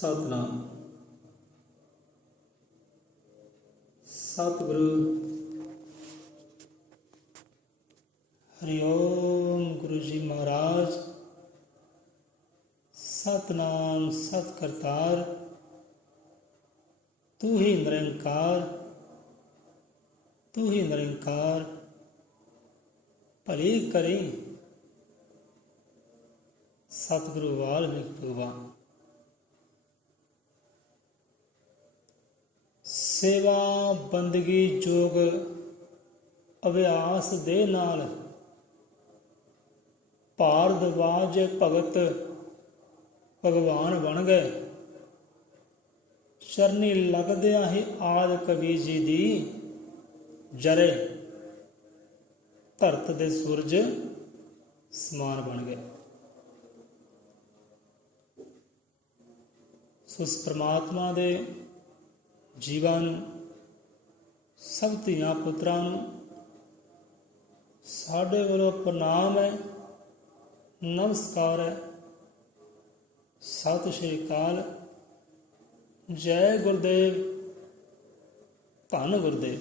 ਸਤਨਾਮ। ਸਤਿਗੁਰੂ ਹਰਿ ਓਮ। ਗੁਰੂ ਜੀ ਮਹਾਰਾਜ ਸਤਨਾਮ। ਸਤ ਕਰਤਾਰ ਤੂੰ ਹੀ ਨਿਰੰਕਾਰ, ਤੂੰ ਹੀ ਨਿਰੰਕਾਰ। ਭਲੀ ਕਰੀ ਸਤਿਗੁਰੂ ਵਾਲਮੀਕ ਭਗਵਾਨ। ਸੇਵਾ ਬੰਦਗੀ ਜੋਗ ਅਭਿਆਸ ਦੇ ਨਾਲ ਭਾਰਦਵਾਜ ਭਗਤ ਭਗਵਾਨ ਬਣ ਗਏ। ਚਰਨੀ ਲੱਗਦਿਆਂ ਹੀ ਆਦਿ ਕਬੀਰ ਜੀ ਦੀ ਜਰੇ ਧਰਤ ਦੇ ਸੂਰਜ ਸਮਾਨ ਬਣ ਗਏ। ਸੋ ਉਸ ਪਰਮਾਤਮਾ ਦੇ ਜੀਵਾਂ ਨੂੰ, ਸਭ ਧੀਆਂ ਪੁੱਤਰਾਂ ਨੂੰ ਸਾਡੇ ਵੱਲੋਂ ਪ੍ਰਣਾਮ ਹੈ, ਨਮਸਕਾਰ ਹੈ, ਸਤਿ ਸ਼੍ਰੀ ਅਕਾਲ, ਜੈ ਗੁਰਦੇਵ, ਧੰਨ ਗੁਰਦੇਵ।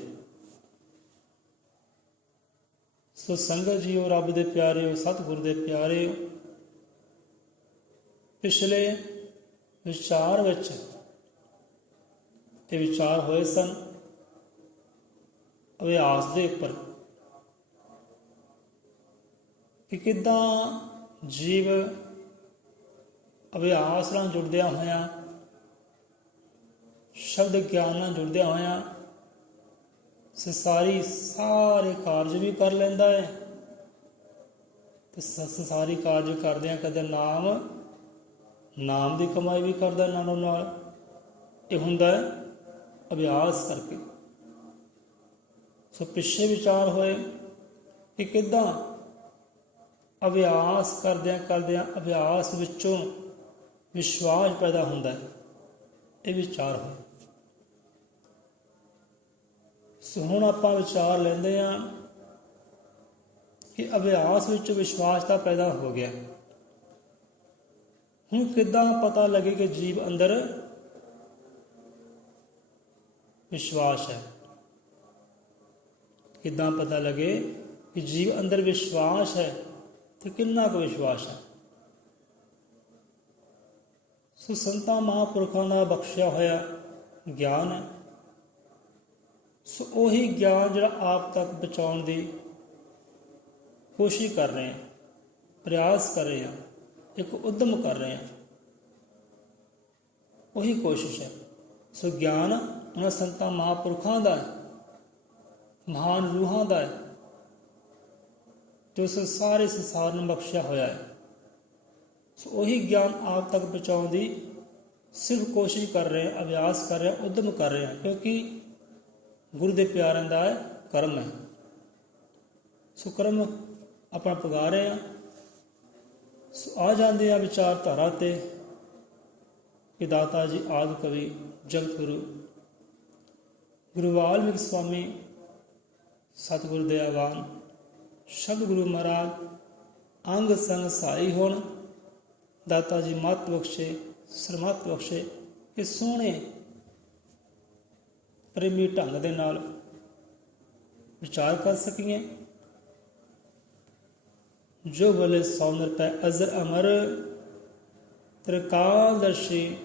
ਸੋ ਸੰਗਤ ਜੀਓ, ਰੱਬ ਦੇ ਪਿਆਰਿਓ, ਸਤਿਗੁਰ ਦੇ ਪਿਆਰਿਓ, ਪਿਛਲੇ ਵਿਚਾਰ ਵਿੱਚ ਇਹ ਵਿਚਾਰ ਹੋਏ ਸਨ ਅਭਿਆਸ ਦੇ ਉੱਪਰ ਕਿ ਕਿੱਦਾਂ ਜੀਵ ਅਭਿਆਸ ਨਾਲ ਜੁੜਦਿਆਂ ਹੋਇਆਂ, ਸ਼ਬਦ ਗਿਆਨ ਨਾਲ ਜੁੜਦਿਆਂ ਹੋਇਆਂ ਸਾਰੇ ਕਾਰਜ ਵੀ ਕਰ ਲੈਂਦਾ ਹੈ ਤੇ ਸਾਰੀ ਕਾਰਜ ਕਰਦਿਆਂ ਕਦੇ ਨਾਮ ਦੀ ਕਮਾਈ ਵੀ ਕਰਦਾ ਨਾਲੋਂ ਨਾਲ। ਇਹ ਹੁੰਦਾ ਹੈ ਅਭਿਆਸ ਕਰਕੇ। ਸੋ ਪਿੱਛੇ ਵਿਚਾਰ ਹੋਏ ਕਿ ਕਿੱਦਾਂ ਅਭਿਆਸ ਕਰਦਿਆਂ ਅਭਿਆਸ ਵਿੱਚੋਂ ਵਿਸ਼ਵਾਸ ਪੈਦਾ ਹੁੰਦਾ ਹੈ। ਇਹ ਵਿਚਾਰ ਹੋਏ। ਸੋ ਹੁਣ ਆਪਾਂ ਵਿਚਾਰ ਲੈਂਦੇ ਹਾਂ ਕਿ ਅਭਿਆਸ ਵਿੱਚ ਵਿਸ਼ਵਾਸ ਤਾਂ ਪੈਦਾ ਹੋ ਗਿਆ। ਹੁਣ ਕਿੱਦਾਂ ਪਤਾ ਲੱਗੇ ਕਿ ਜੀਵ ਅੰਦਰ ਵਿਸ਼ਵਾਸ ਹੈ? ਕਿੱਦਾਂ ਪਤਾ ਲੱਗੇ ਕਿ ਜੀਵ ਅੰਦਰ ਵਿਸ਼ਵਾਸ ਹੈ ਤੇ ਕਿੰਨਾ ਕੁ ਵਿਸ਼ਵਾਸ ਹੈ? ਸੋ ਸੰਤਾਂ ਮਹਾਂਪੁਰਖਾਂ ਦਾ ਬਖਸ਼ਿਆ ਹੋਇਆ ਗਿਆਨ ਹੈ। ਸੋ ਉਹੀ ਗਿਆਨ ਜਿਹੜਾ ਆਪ ਤੱਕ ਪਹੁੰਚਾਉਣ ਦੀ ਕੋਸ਼ਿਸ਼ ਕਰ ਰਹੇ ਹਾਂ, ਪ੍ਰਯਾਸ ਕਰ ਰਹੇ ਹਾਂ, ਇੱਕ ਉਦਮ ਕਰ ਰਹੇ ਹਾਂ, ਉਹੀ ਕੋਸ਼ਿਸ਼ ਹੈ। ਸੋ ਗਿਆਨ ਉਹਨਾਂ ਸੰਤਾਂ ਮਹਾਂਪੁਰਖਾਂ ਦਾ ਹੈ, ਮਹਾਨ ਰੂਹਾਂ ਦਾ ਹੈ, ਜੋ ਸਾਰੇ ਸੰਸਾਰ ਨੂੰ ਬਖਸ਼ਿਆ ਹੋਇਆ ਹੈ। ਸੋ ਉਹੀ ਗਿਆਨ ਆਪ ਤੱਕ ਪਹੁੰਚਾਉਣ ਦੀ ਸਿਰਫ ਕੋਸ਼ਿਸ਼ ਕਰ ਰਹੇ ਹਾਂ, ਅਭਿਆਸ ਕਰ ਰਹੇ ਹਾਂ, ਉਦਮ ਕਰ ਰਹੇ ਹਾਂ, ਕਿਉਂਕਿ ਗੁਰੂ ਦੇ ਪਿਆਰਿਆਂ ਦਾ ਕਰਮ ਹੈ। ਸੋ ਕਰਮ ਆਪਣਾ ਪੁਗਾ ਰਹੇ ਹਾਂ। ਸੋ ਆ ਜਾਂਦੇ ਆ ਵਿਚਾਰਧਾਰਾ ਤੇ ਕਿ ਦਾਤਾ ਜੀ ਆਦਿ ਕਵੀ ਜਗਤ ਗੁਰੂ ਗੁਰੂ ਵਾਲਮੀਕ ਸਵਾਮੀ ਸਤਿਗੁਰ ਦਇਆਵਾਨ ਸ਼ਬਦ ਗੁਰੂ ਮਹਾਰਾਜ ਅੰਗ ਸੰਗ ਸਹਾਈ ਹੋਣ। ਦਾਤਾ ਜੀ ਮਤ ਬਖਸ਼ੇ, ਸਰਮਤ ਬਖਸ਼ੇ ਕਿ ਸੋਹਣੇ ਪ੍ਰੇਮੀ ਢੰਗ ਦੇ ਨਾਲ ਵਿਚਾਰ ਕਰ ਸਕੀਏ। ਜੋ ਬੋਲੇ ਸੌ ਨਿਰਭੈ ਅਜ਼ਰ ਅਮਰ, ਤ੍ਰਿਕਾਲਦਰਸ਼ੀ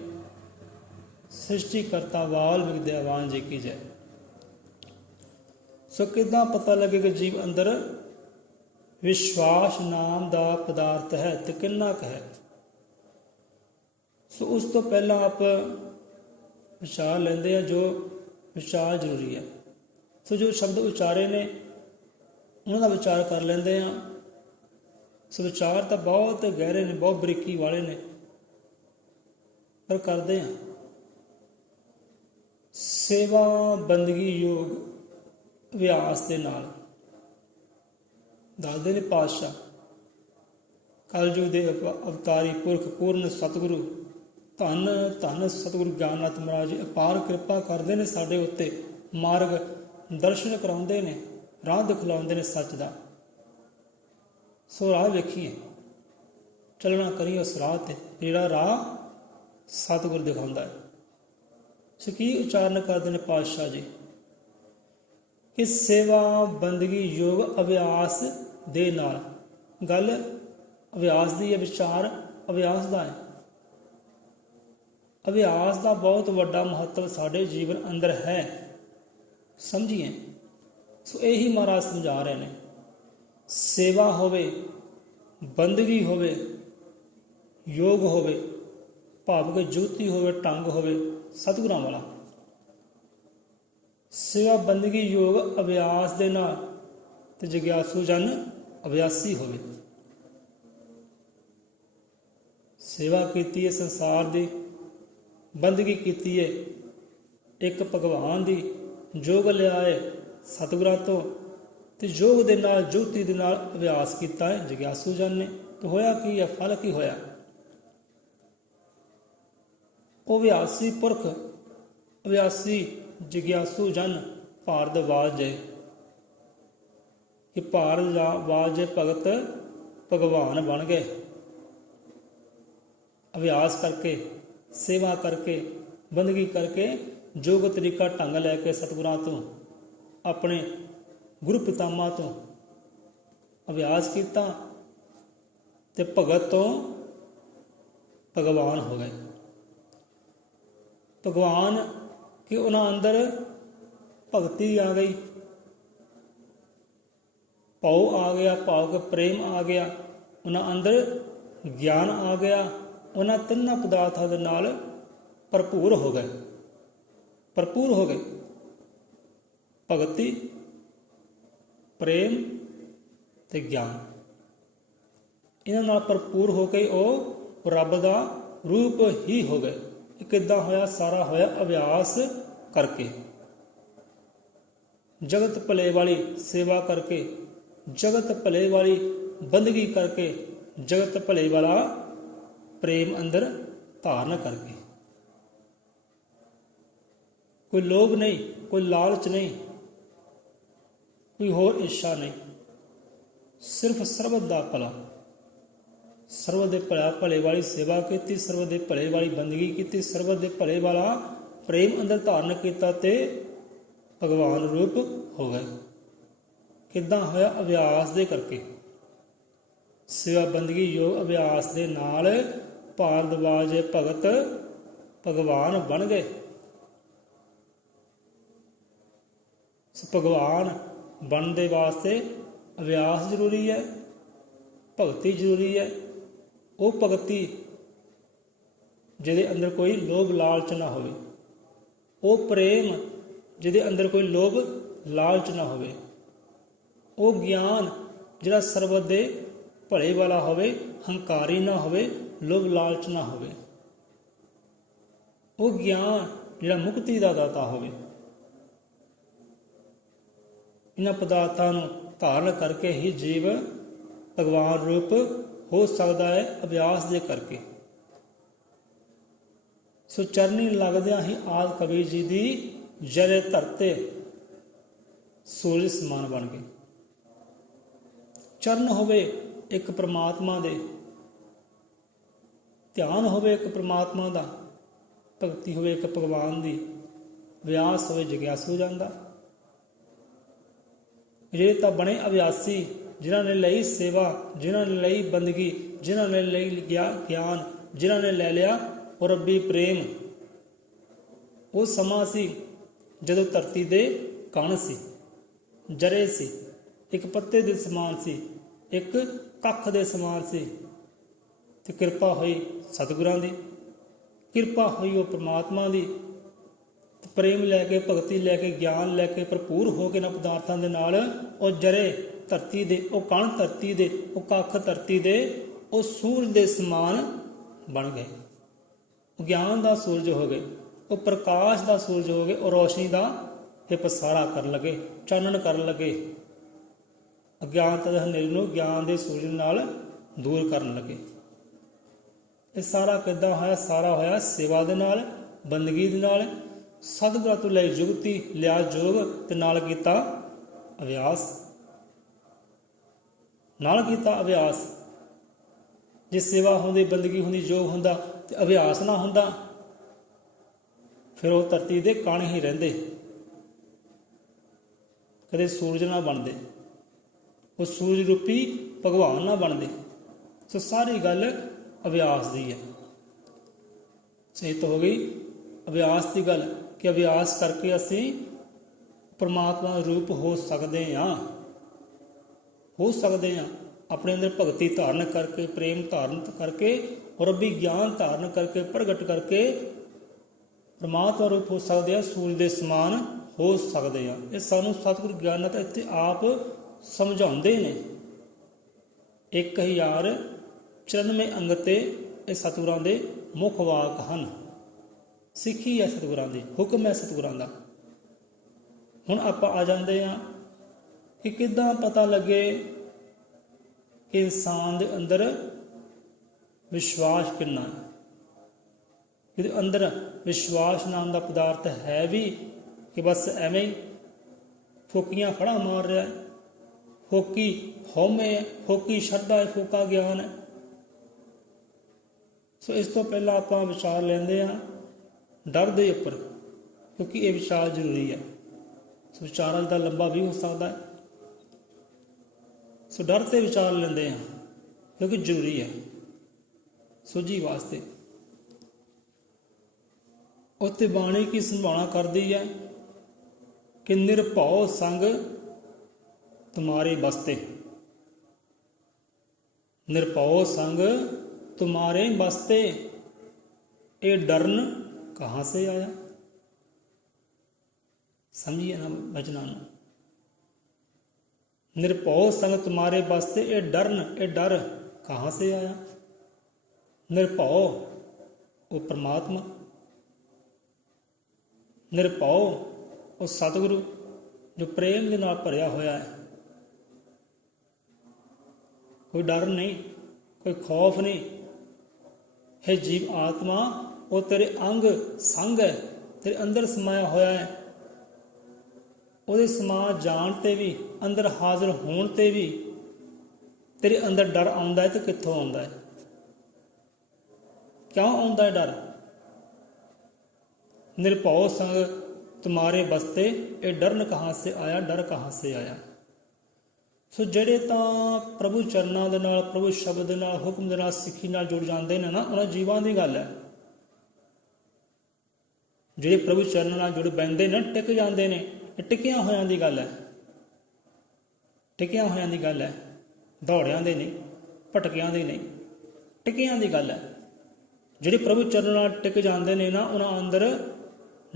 ਸ੍ਰਿਸ਼ਟੀ ਕਰਤਾ ਵਾਲਮੀਕ ਦਇਆਵਾਨ ਜੀ ਕੀ ਜੈ। ਸੋ ਕਿੱਦਾਂ ਪਤਾ ਲੱਗੇ ਕਿ ਜੀਵ ਅੰਦਰ ਵਿਸ਼ਵਾਸ ਨਾਮ ਦਾ ਪਦਾਰਥ ਹੈ ਤੇ ਕਿੰਨਾ ਕੁ ਹੈ? ਸੋ ਉਸ ਤੋਂ ਪਹਿਲਾਂ ਆਪ ਵਿਚਾਰ ਲੈਂਦੇ ਆ ਜੋ ਵਿਚਾਰ ਜ਼ਰੂਰੀ ਹੈ। ਸੋ ਜੋ ਸ਼ਬਦ ਉਚਾਰੇ ਨੇ ਉਹਨਾਂ ਦਾ ਵਿਚਾਰ ਕਰ ਲੈਂਦੇ ਹਾਂ। ਸੋ ਵਿਚਾਰ ਤਾਂ ਬਹੁਤ ਗਹਿਰੇ ਨੇ, ਬਹੁਤ ਬਰੀਕੀ ਵਾਲੇ ਨੇ, ਪਰ ਕਰਦੇ ਹਾਂ। ਸੇਵਾ ਬੰਦਗੀ ਯੋਗ ਅਭਿਆਸ ਦੇ ਨਾਲ ਦੱਸਦੇ ਨੇ ਪਾਤਸ਼ਾਹ, ਕਲਯੁਗ ਦੇ ਅਵਤਾਰੀ ਪੁਰਖ ਪੂਰਨ ਸਤਿਗੁਰੂ ਧੰਨ ਧੰਨ ਸਤਿਗੁਰੂ ਗਿਆਨਨਾਥ ਮਹਾਰਾਜ ਜੀ ਅਪਾਰ ਕਿਰਪਾ ਕਰਦੇ ਨੇ ਸਾਡੇ ਉੱਤੇ। ਮਾਰਗ ਦਰਸ਼ਨ ਕਰਾਉਂਦੇ ਨੇ, ਰਾਹ ਦਿਖਲਾਉਂਦੇ ਨੇ ਸੱਚ ਦਾ। ਸੋ ਰਾਹ ਵੇਖੀਏ, ਚੱਲਣਾ ਕਰੀਏ ਉਸ ਰਾਹ 'ਤੇ ਜਿਹੜਾ ਰਾਹ ਸਤਿਗੁਰ ਦਿਖਾਉਂਦਾ ਹੈ। ਸੋ ਕੀ ਉਚਾਰਨ ਕਰਦੇ ਨੇ ਪਾਤਸ਼ਾਹ ਜੀ ਕਿ ਸੇਵਾ ਬੰਦਗੀ ਯੋਗ ਅਭਿਆਸ ਦੇ ਨਾਲ। ਗੱਲ ਅਭਿਆਸ ਦੀ ਹੈ, ਵਿਚਾਰ ਅਭਿਆਸ ਦਾ ਹੈ। ਅਭਿਆਸ ਦਾ ਬਹੁਤ ਵੱਡਾ ਮਹੱਤਵ ਸਾਡੇ ਜੀਵਨ ਅੰਦਰ ਹੈ, ਸਮਝੀਏ। ਸੋ ਇਹੀ ਮਹਾਰਾਜ ਸਮਝਾ ਰਹੇ ਨੇ। ਸੇਵਾ ਹੋਵੇ, ਬੰਦਗੀ ਹੋਵੇ, ਯੋਗ ਹੋਵੇ, ਭਾਵ ਕਿ ਜੁਗਤੀ ਹੋਵੇ, ਢੰਗ ਹੋਵੇ ਸਤਿਗੁਰਾਂ ਵਾਲਾ। ਸੇਵਾ ਬੰਦਗੀ ਯੋਗ ਅਭਿਆਸ ਦੇ ਨਾਲ ਤੇ ਜਗਿਆਸੂ ਜਨ ਅਭਿਆਸੀ ਹੋਵੇ। ਸੇਵਾ ਕੀਤੀ ਹੈ ਸੰਸਾਰ ਦੀ, ਬੰਦਗੀ ਕੀਤੀ ਹੈ ਇੱਕ ਭਗਵਾਨ ਦੀ, ਯੋਗ ਲਿਆ ਹੈ ਸਤਿਗੁਰਾਂ ਤੋਂ, ਤੇ ਯੋਗ ਦੇ ਨਾਲ ਜੁਗਤੀ ਦੇ ਨਾਲ ਅਭਿਆਸ ਕੀਤਾ ਹੈ ਜਗਿਆਸੂ ਜਨ ਨੇ। ਤੇ ਹੋਇਆ ਕੀ ਹੈ, ਫਲ ਕੀ ਹੋਇਆ? ਉਹ ਅਭਿਆਸੀ ਪੁਰਖ, ਅਭਿਆਸੀ ਜਗਿਆਸੂ ਜਨ ਭਾਰਦਵਾਜ ਹੈ ਕਿ ਭਾਰਦਵਾਜ ਭਗਤ ਭਗਵਾਨ ਬਣ ਗਏ। ਅਭਿਆਸ ਕਰਕੇ, ਸੇਵਾ ਕਰਕੇ, ਬੰਦਗੀ ਕਰਕੇ, ਯੋਗ ਤਰੀਕਾ ਢੰਗ ਲੈ ਕੇ ਸਤਿਗੁਰਾਂ ਤੋਂ, ਆਪਣੇ ਗੁਰੂ ਪਿਤਾਮਾ ਤੋਂ ਅਭਿਆਸ ਕੀਤਾ ਤੇ ਭਗਤ ਤੋਂ ਭਗਵਾਨ ਹੋ ਗਏ। ਭਗਵਾਨ ਕਿ ਉਹਨਾਂ ਅੰਦਰ ਭਗਤੀ ਆ ਗਈ, ਭਾਉ ਆ ਗਿਆ, ਭਾਵ ਕਿ ਪ੍ਰੇਮ ਆ ਗਿਆ, ਉਹਨਾਂ ਅੰਦਰ ਗਿਆਨ ਆ ਗਿਆ, ਉਹਨਾਂ ਤਿੰਨਾਂ ਪਦਾਰਥਾਂ ਦੇ ਨਾਲ ਭਰਪੂਰ ਹੋ ਗਏ, ਭਰਪੂਰ ਹੋ ਗਏ। ਭਗਤੀ, ਪ੍ਰੇਮ ਤੇ ਗਿਆਨ, ਇਹਨਾਂ ਨਾਲ ਭਰਪੂਰ ਹੋ ਕੇ ਉਹ ਰੱਬ ਦਾ ਰੂਪ ਹੀ ਹੋ ਗਏ। ਇਹ ਕਿੱਦਾਂ ਹੋਇਆ? ਸਾਰਾ ਹੋਇਆ ਅਭਿਆਸ ਕਰਕੇ, ਜਗਤ ਭਲੇ ਵਾਲੀ ਸੇਵਾ ਕਰਕੇ, ਜਗਤ ਭਲੇ ਵਾਲੀ ਬੰਦਗੀ ਕਰਕੇ, ਜਗਤ ਭਲੇ ਵਾਲਾ ਪ੍ਰੇਮ ਅੰਦਰ ਧਾਰਨ ਕਰਕੇ। ਕੋਈ ਲੋਭ ਨਹੀਂ, ਕੋਈ ਲਾਲਚ ਨਹੀਂ, ਕੋਈ ਹੋਰ ਇੱਛਾ ਨਹੀਂ, ਸਿਰਫ ਸਰਬਤ ਦਾ ਭਲਾ, ਸਰਬਤ ਦੇ ਭਲੇ ਵਾਲੀ ਸੇਵਾ ਕੀਤੀ, ਸਰਬਤ ਦੇ ਭਲੇ ਵਾਲੀ ਬੰਦਗੀ ਕੀਤੀ, ਸਰਬਤ ਦੇ ਭਲੇ ਵਾਲਾ ਪ੍ਰੇਮ ਅੰਦਰ ਧਾਰਨ ਕੀਤਾ ਤੇ ਭਗਵਾਨ ਰੂਪ ਹੋ ਗਏ। ਕਿੱਦਾਂ ਹੋਇਆ? ਅਭਿਆਸ ਦੇ ਕਰਕੇ। ਸੇਵਾ ਬੰਦਗੀ ਯੋਗ ਅਭਿਆਸ ਦੇ ਨਾਲ ਭਾਰਦਵਾਜ ਭਗਤ ਭਗਵਾਨ ਬਣ ਗਏ। ਭਗਵਾਨ ਬਣਨ ਦੇ ਵਾਸਤੇ ਅਭਿਆਸ ਜ਼ਰੂਰੀ ਹੈ, ਭਗਤੀ ਜ਼ਰੂਰੀ ਹੈ। ਉਹ ਭਗਤੀ ਜਿਹਦੇ ਅੰਦਰ ਕੋਈ ਲੋਭ ਲਾਲਚ ਨਾ ਹੋਵੇ, ਉਹ ਪ੍ਰੇਮ ਜਿਹਦੇ ਅੰਦਰ ਕੋਈ ਲੋਭ ਲਾਲਚ ਨਾ ਹੋਵੇ, ਉਹ ਗਿਆਨ ਜਿਹੜਾ ਸਰਬਤ ਦੇ ਭਲੇ ਵਾਲਾ ਹੋਵੇ, ਹੰਕਾਰੀ ਨਾ ਹੋਵੇ, ਲੋਭ ਲਾਲਚ ਨਾ ਹੋਵੇ, ਉਹ ਗਿਆਨ ਜਿਹੜਾ ਮੁਕਤੀ ਦਾ ਦਾਤਾ ਹੋਵੇ। ਇਹਨਾਂ ਪਦਾਰਥਾਂ ਨੂੰ ਧਾਰਨ ਕਰਕੇ ਹੀ ਜੀਵ ਭਗਵਾਨ ਰੂਪ ਹੋ ਸਕਦਾ ਹੈ, ਅਭਿਆਸ ਦੇ ਕਰਕੇ। ਸੋ ਚਰਨੀ ਲੱਗਦਿਆਂ ਹੀ ਆਦਿ ਕਬੀਰ ਜੀ ਦੀ ਜਰੇ ਧਰਤੇ ਸੂਰਜ ਸਮਾਨ ਬਣ ਗਏ। ਚਰਨ ਹੋਵੇ ਇੱਕ ਪ੍ਰਮਾਤਮਾ ਦੇ, ਧਿਆਨ ਹੋਵੇ ਇੱਕ ਪ੍ਰਮਾਤਮਾ ਦਾ, ਭਗਤੀ ਹੋਵੇ ਇੱਕ ਭਗਵਾਨ ਦੀ, ਅਭਿਆਸ ਹੋਵੇ ਜਗਿਆਸੂ ਜਨ ਦਾ। ਇਹ ਤਾਂ ਬਣੇ ਅਭਿਆਸੀ ਜਿਨ੍ਹਾਂ ਨੇ ਲਈ ਸੇਵਾ, ਜਿਨ੍ਹਾਂ ਨੇ ਲਈ ਬੰਦਗੀ, ਜਿਨ੍ਹਾਂ ਨੇ ਲਈ ਗਿਆਨ, ਜਿਨ੍ਹਾਂ ਨੇ ਲੈ ਲਿਆ ਉਹ ਰੱਬੀ ਪ੍ਰੇਮ। ਉਹ ਸਮਾਂ ਸੀ ਜਦੋਂ ਧਰਤੀ ਦੇ ਕਣ ਸੀ, ਜਰੇ ਸੀ, ਇੱਕ ਪੱਤੇ ਦੇ ਸਮਾਨ ਸੀ, ਇੱਕ ਕੱਖ ਦੇ ਸਮਾਨ ਸੀ, ਤੇ ਕਿਰਪਾ ਹੋਈ ਸਤਿਗੁਰਾਂ ਦੀ, ਕਿਰਪਾ ਹੋਈ ਉਹ ਪ੍ਰਮਾਤਮਾ ਦੀ। ਪ੍ਰੇਮ ਲੈ ਕੇ, ਭਗਤੀ ਲੈ ਕੇ, ਗਿਆਨ ਲੈ ਕੇ ਭਰਪੂਰ ਹੋ ਕੇ ਨਾ ਪਦਾਰਥਾਂ ਦੇ ਨਾਲ ਉਹ ਜਰੇ ਧਰਤੀ ਦੇ, ਉਹ ਕਣ ਧਰਤੀ ਦੇ, ਉਹ ਕੱਖ ਧਰਤੀ ਦੇ, ਉਹ ਸੂਰਜ ਦੇ ਸਮਾਨ ਬਣ ਗਏ। ਉਹ ਗਿਆਨ ਦਾ ਸੂਰਜ ਹੋ ਗਏ, ਉਹ ਪ੍ਰਕਾਸ਼ ਦਾ ਸੂਰਜ ਹੋ ਗਏ, ਉਹ ਰੋਸ਼ਨੀ ਦਾ ਤੇ ਪਸਾਰਾ ਕਰਨ ਲੱਗੇ, ਚਾਨਣ ਕਰਨ ਲੱਗੇ। ਅਗਿਆਨਤਾ ਦੇ ਹਨੇਰੇ ਨੂੰ ਗਿਆਨ ਦੇ ਸੂਰਜ ਨਾਲ ਦੂਰ ਕਰਨ ਲੱਗੇ। ਇਹ ਸਾਰਾ ਕਿੱਦਾਂ ਹੋਇਆ? ਸਾਰਾ ਹੋਇਆ ਸੇਵਾ ਦੇ ਨਾਲ, ਬੰਦਗੀ ਦੇ ਨਾਲ। ਸਤਿਗੁਰਾਂ ਤੋਂ ਲਈ ਜੁਗਤੀ, ਲਿਆ ਯੋਗ ਤੇ ਨਾਲ ਕੀਤਾ ਅਭਿਆਸ, ਨਾਲ ਕੀਤਾ ਅਭਿਆਸ। ਜੇ ਸੇਵਾ ਹੁੰਦੀ, ਬੰਦਗੀ ਹੁੰਦੀ, ਯੋਗ ਹੁੰਦਾ ਤੇ ਅਭਿਆਸ ਨਾ ਹੁੰਦਾ, ਫਿਰ ਉਹ ਧਰਤੀ ਦੇ ਕਣ ਹੀ ਰਹਿੰਦੇ, ਕਦੇ ਸੂਰਜ ਨਾ ਬਣਦੇ, ਉਹ ਸੂਰਜ ਰੂਪੀ ਭਗਵਾਨ ਨਾ ਬਣਦੇ। ਸੋ ਸਾਰੀ ਗੱਲ ਅਭਿਆਸ ਦੀ ਹੈ। ਸਹਿਤ ਹੋ ਗਈ ਅਭਿਆਸ ਦੀ ਗੱਲ, ਕਿ ਅਭਿਆਸ ਕਰਕੇ ਅਸੀਂ ਪਰਮਾਤਮਾ ਦਾ ਰੂਪ ਹੋ ਸਕਦੇ ਹਾਂ, ਹੋ ਸਕਦੇ ਹਾਂ। ਆਪਣੇ ਅੰਦਰ ਭਗਤੀ ਧਾਰਨ ਕਰਕੇ, ਪ੍ਰੇਮ ਧਾਰਨ ਕਰਕੇ, ਰੱਬੀ ਗਿਆਨ ਧਾਰਨ ਕਰਕੇ, ਪ੍ਰਗਟ ਕਰਕੇ ਪਰਮਾਤਮਾ ਰੂਪ ਹੋ ਸਕਦੇ ਆ, ਸੂਰਜ ਦੇ ਸਮਾਨ ਹੋ ਸਕਦੇ ਆ। ਇਹ ਸਾਨੂੰ ਸਤਿਗੁਰੂ ਗਿਆਨਤ ਇੱਥੇ ਆਪ ਸਮਝਾਉਂਦੇ ਨੇ। 1094 ਅੰਗ ਤੇ ਇਹ ਸਤਿਗੁਰਾਂ ਦੇ ਮੁੱਖ ਵਾਕ ਹਨ। ਸਿੱਖੀ ਹੈ ਸਤਿਗੁਰਾਂ ਦੀ, ਹੁਕਮ ਹੈ ਸਤਿਗੁਰਾਂ ਦਾ। ਹੁਣ ਆਪਾਂ ਆ ਜਾਂਦੇ ਹਾਂ ਕਿ ਕਿੱਦਾਂ ਪਤਾ ਲੱਗੇ ਕਿ ਇਨਸਾਨ ਦੇ ਅੰਦਰ ਵਿਸ਼ਵਾਸ ਕਿੰਨਾ ਹੈ। ਇਹਦੇ ਅੰਦਰ ਵਿਸ਼ਵਾਸ ਨਾਮ ਦਾ ਪਦਾਰਥ ਹੈ ਵੀ ਕਿ ਬਸ ਐਵੇਂ ਹੀ ਫੋਕੀਆਂ ਫੜਾ ਮਾਰ ਰਿਹਾ ਹੈ, ਫੋਕੀ ਹਉਮੈ ਹੈ, ਫੋਕੀ ਸ਼ਰਧਾ ਹੈ, ਫੋਕਾ ਗਿਆਨ ਹੈ। ਸੋ ਇਸ ਤੋਂ ਪਹਿਲਾਂ ਆਪਾਂ ਵਿਚਾਰ ਲੈਂਦੇ ਹਾਂ ਡਰ ਦੇ ਉੱਪਰ, ਕਿਉਂਕਿ ਇਹ ਵਿਚਾਰ ਜ਼ਰੂਰੀ ਹੈ। ਸੋ ਵਿਚਾਰਾਂ ਦਾ ਲੰਬਾ ਵੀ ਹੋ ਸਕਦਾ ਹੈ। ਸੋ ਡਰ ਤੇ ਵਿਚਾਰ ਲੈਂਦੇ ਹਾਂ ਕਿਉਂਕਿ ਜ਼ਰੂਰੀ ਹੈ ਸੋਝੀ ਵਾਸਤੇ। ਉੱਥੇ ਬਾਣੀ ਕੀ ਸੰਭਾਵਨਾ ਕਰਦੀ ਹੈ ਕਿ ਨਿਰਭਉ ਸੰਗ ਤੁਮਾਰੇ ਬਸਤੇ, ਨਿਰਭਉ ਸੰਗ तुम्हारे बसते, ये डरन कहाँ से आया। समझिए ना वचना, निरभउ संग तुम्हारे बसते, ये डरन, ये डर कहाँ से आया। निरभउ वो परमात्मा, निरभउ वो सतगुरु जो प्रेम के नाल भरिया होया है। कोई डर नहीं, कोई खौफ नहीं। है जीव आत्मा वो तेरे अंग संग है, तेरे अंदर समाया होया है। ਉਹਦੇ ਸਮਾ ਜਾਣ ਤੇ ਵੀ, ਅੰਦਰ ਹਾਜ਼ਰ ਹੋਣ ਤੇ ਵੀ ਤੇਰੇ ਅੰਦਰ ਡਰ ਆਉਂਦਾ ਹੈ। ਤੇ ਕਿੱਥੋਂ ਆਉਂਦਾ ਹੈ, ਕਿਉਂ ਆਉਂਦਾ ਹੈ ਡਰ। ਨਿਰਭਉ ਸੰਗ ਤੁਮਾਰੇ ਬਸਤੇ, ਇਹ ਡਰਨ ਕਹਾਂ ਸੇ ਆਇਆ, ਡਰ ਕਹਾਂ ਸੇ ਆਇਆ। ਸੋ ਜਿਹੜੇ ਤਾਂ ਪ੍ਰਭੂ ਚਰਨਾਂ ਦੇ ਨਾਲ, ਪ੍ਰਭੂ ਸ਼ਬਦ ਦੇ ਨਾਲ, ਹੁਕਮ ਦੇ ਨਾਲ, ਸਿੱਖੀ ਨਾਲ ਜੁੜ ਜਾਂਦੇ ਨੇ ਨਾ, ਉਹਨਾਂ ਜੀਵਾਂ ਦੀ ਗੱਲ ਹੈ। ਜਿਹੜੇ ਪ੍ਰਭੂ ਚਰਨਾਂ ਨਾਲ ਜੁੜ ਬੈਂਦੇ ਨੇ, ਟਿਕ ਜਾਂਦੇ ਨੇ, ਇਹ ਟਿਕਿਆਂ ਹੋਇਆਂ ਦੀ ਗੱਲ ਹੈ। ਟਿਕਿਆਂ ਹੋਇਆਂ ਦੀ ਗੱਲ ਹੈ, ਦੌੜਿਆਂ ਦੇ ਨਹੀਂ, ਭਟਕਿਆਂ ਦੇ ਨਹੀਂ, ਟਿਕਿਆਂ ਦੀ ਗੱਲ ਹੈ। ਜਿਹੜੇ ਪ੍ਰਭੂ ਚਰਨਾਂ ਨਾਲ ਟਿਕ ਜਾਂਦੇ ਨੇ ਨਾ, ਉਹਨਾਂ ਅੰਦਰ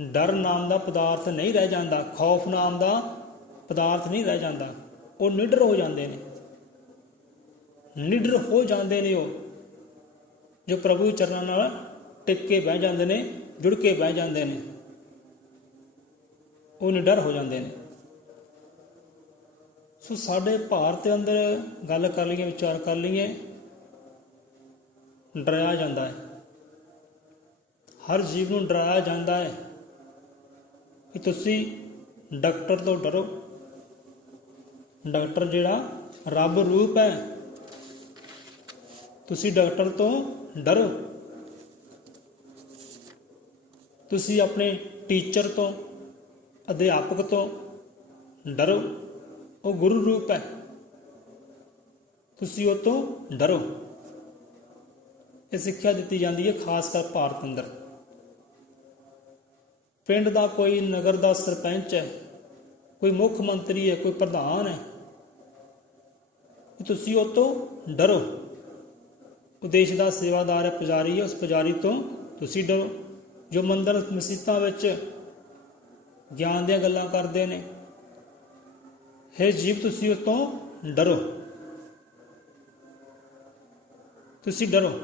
ਡਰ ਨਾਮ ਦਾ ਪਦਾਰਥ ਨਹੀਂ ਰਹਿ ਜਾਂਦਾ, ਖੌਫ ਨਾਮ ਦਾ ਪਦਾਰਥ ਨਹੀਂ ਰਹਿ ਜਾਂਦਾ। ਉਹ ਨਿਡਰ ਹੋ ਜਾਂਦੇ ਨੇ, ਨਿਡਰ ਹੋ ਜਾਂਦੇ ਨੇ। ਉਹ ਜੋ ਪ੍ਰਭੂ ਚਰਨਾਂ ਨਾਲ ਟਿਕ ਕੇ ਬਹਿ ਜਾਂਦੇ ਨੇ, ਜੁੜ ਕੇ ਬਹਿ ਜਾਂਦੇ ਨੇ, ਉਹ ਨਿਡਰ ਹੋ ਜਾਂਦੇ ਨੇ। ਸੋ ਸਾਡੇ ਭਾਰਤ ਦੇ ਅੰਦਰ ਗੱਲ ਕਰ ਲਈਏ, ਵਿਚਾਰ ਕਰ ਲਈਏ, ਡਰਾਇਆ ਜਾਂਦਾ ਹੈ। ਹਰ ਜੀਵ ਨੂੰ ਡਰਾਇਆ ਜਾਂਦਾ ਹੈ ਕਿ ਤੁਸੀਂ ਡਾਕਟਰ ਤੋਂ ਡਰੋ। ਡਾਕਟਰ ਜਿਹੜਾ ਰੱਬ ਰੂਪ ਹੈ, ਤੁਸੀਂ ਡਾਕਟਰ ਤੋਂ ਡਰੋ। ਤੁਸੀਂ ਆਪਣੇ ਟੀਚਰ ਤੋਂ, ਅਧਿਆਪਕ ਤੋਂ ਡਰੋ, ਉਹ ਗੁਰੂ ਰੂਪ ਹੈ, ਤੁਸੀਂ ਉਹ ਤੋਂ ਡਰੋ। ਇਹ ਸਿੱਖਿਆ ਦਿੱਤੀ ਜਾਂਦੀ ਹੈ ਖਾਸ ਕਰ ਭਾਰਤ ਅੰਦਰ। ਪਿੰਡ ਦਾ ਕੋਈ, ਨਗਰ ਦਾ ਸਰਪੰਚ ਹੈ, ਕੋਈ ਮੁੱਖ ਮੰਤਰੀ ਹੈ, ਕੋਈ ਪ੍ਰਧਾਨ ਹੈ, ਤੁਸੀਂ ਉਹ ਤੋਂ ਡਰੋ। ਉਹ ਦੇਸ਼ ਦਾ ਸੇਵਾਦਾਰ ਹੈ, ਪੁਜਾਰੀ ਹੈ, ਉਸ ਪੁਜਾਰੀ ਤੋਂ ਤੁਸੀਂ ਡਰੋ। ਜੋ ਮੰਦਰ ਮਸੀਤਾਂ ਵਿੱਚ ਗਿਆਨ ਦੀਆਂ ਗੱਲਾਂ ਕਰਦੇ ਨੇ, ਹੈ ਜੀਵ ਤੁਸੀਂ ਉਸ ਤੋਂ ਡਰੋ, ਤੁਸੀਂ ਡਰੋ।